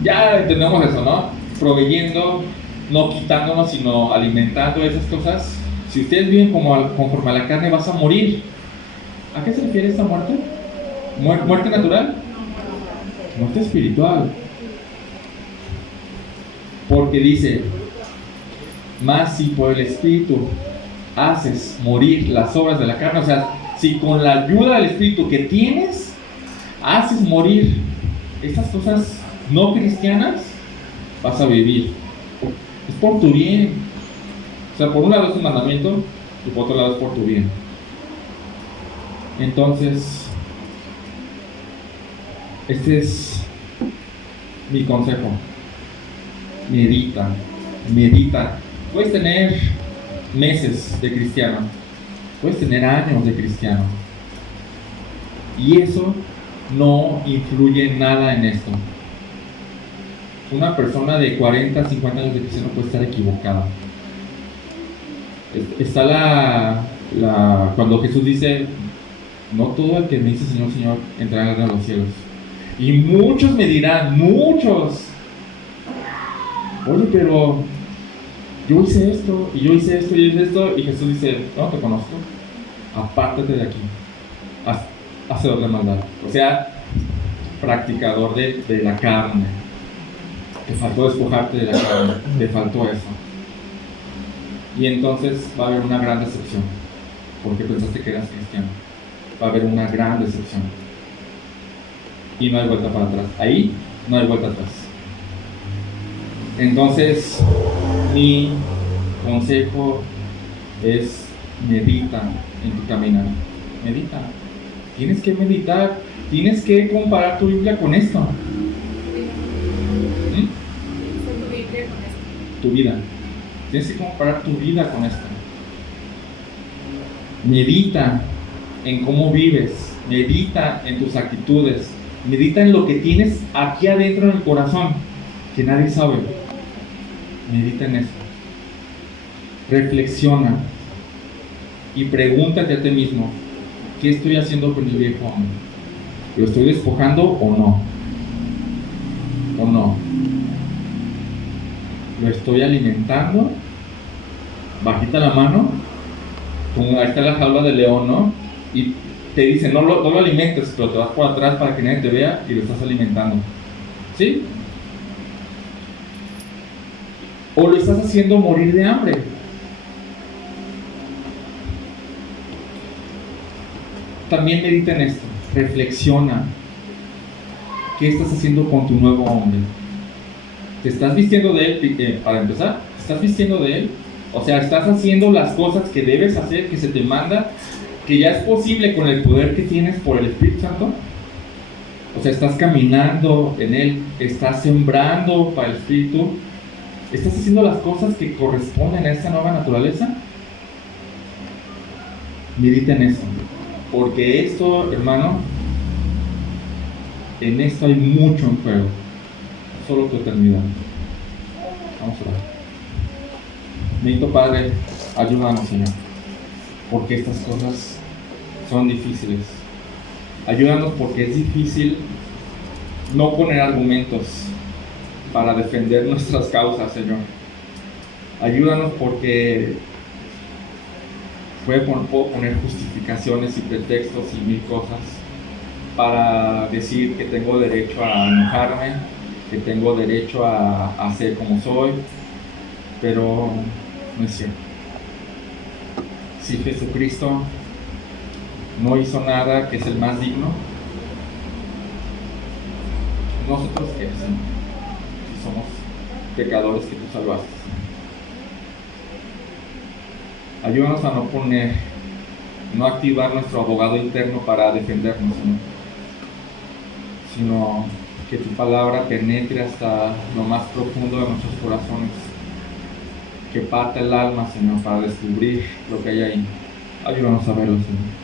ya entendemos eso, ¿no? Proveyendo, no quitándonos, sino alimentando esas cosas. Si ustedes viven conforme a la carne, vas a morir. ¿A qué se refiere esta muerte? ¿Muerte natural? Muerte espiritual. Porque dice, más si por el Espíritu haces morir las obras de la carne, o sea, si con la ayuda del Espíritu que tienes, haces morir estas cosas no cristianas, vas a vivir. Es por tu bien. O sea, por un lado es un mandamiento y por otro lado es por tu bien. Entonces, este es mi consejo. Medita. Puedes tener meses de cristiano, puedes tener años de cristiano, y eso no influye nada en esto. Una persona de 40, 50 años de cristiano puede estar equivocada. Está cuando Jesús dice, no todo el que me dice Señor, Señor entrará a los cielos. Y muchos me dirán, oye, pero yo hice esto, y yo hice esto, y Jesús dice, no te conozco, apártate de aquí, hacedor de maldad. O sea, practicador de la carne. Te faltó despojarte de la carne, te faltó eso. Y entonces va a haber una gran decepción, porque pensaste que eras cristiano. Va a haber una gran decepción. Y no hay vuelta para atrás. Ahí no hay vuelta atrás. Entonces, mi consejo es medita en tu caminar. Medita. Tienes que meditar. Tienes que comparar tu Biblia con esto. Tu vida. Tienes que comparar tu vida con esto. Medita en cómo vives. Medita en tus actitudes. Medita en lo que tienes aquí adentro en el corazón, que nadie sabe. Medita en eso. Reflexiona y pregúntate a ti mismo, ¿qué estoy haciendo con el viejo hombre? ¿Lo estoy despojando o no? ¿O no? ¿Lo estoy alimentando? Bajita la mano, como ahí está la jaula del león, ¿no? Y te dice, no lo alimentes, pero te vas por atrás para que nadie te vea y lo estás alimentando. ¿Sí? ¿O lo estás haciendo morir de hambre? También medita en esto, reflexiona. ¿Qué estás haciendo con tu nuevo hombre? ¿Te estás vistiendo de él? Para empezar, ¿te estás vistiendo de él? O sea, ¿estás haciendo las cosas que debes hacer, que se te manda, que ya es posible con el poder que tienes por el Espíritu Santo? O sea, ¿estás caminando en él? ¿Estás sembrando para el Espíritu? ¿Estás haciendo las cosas que corresponden a esta nueva naturaleza? Medita en eso. Porque esto, hermano, en esto hay mucho en juego. Solo tu eternidad. Vamos a orar. Bendito Padre, ayúdanos, Señor. Porque estas cosas son difíciles. Ayúdanos porque es difícil no poner argumentos para defender nuestras causas, Señor. Ayúdanos porque puedo poner justificaciones y pretextos y mil cosas para decir que tengo derecho a enojarme, que tengo derecho a ser como soy, pero no es cierto. Si Jesucristo no hizo nada, que es el más digno, nosotros qué, Señor, si somos pecadores que tú salvaste. Ayúdanos a no activar nuestro abogado interno para defendernos, Señor, sino que tu palabra penetre hasta lo más profundo de nuestros corazones, que parta el alma, Señor, para descubrir lo que hay ahí. Ayúdanos a verlo, Señor.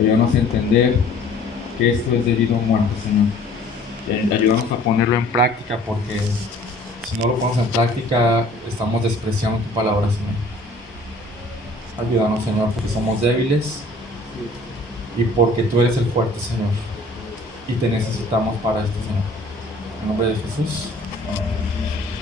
Ayúdanos a entender que esto es debido a muerte, Señor. Y ayúdanos a ponerlo en práctica, porque si no lo ponemos en práctica, estamos despreciando tu palabra, Señor. Ayúdanos, Señor, porque somos débiles y porque tú eres el fuerte, Señor. Y te necesitamos para esto, Señor. En nombre de Jesús. Amén.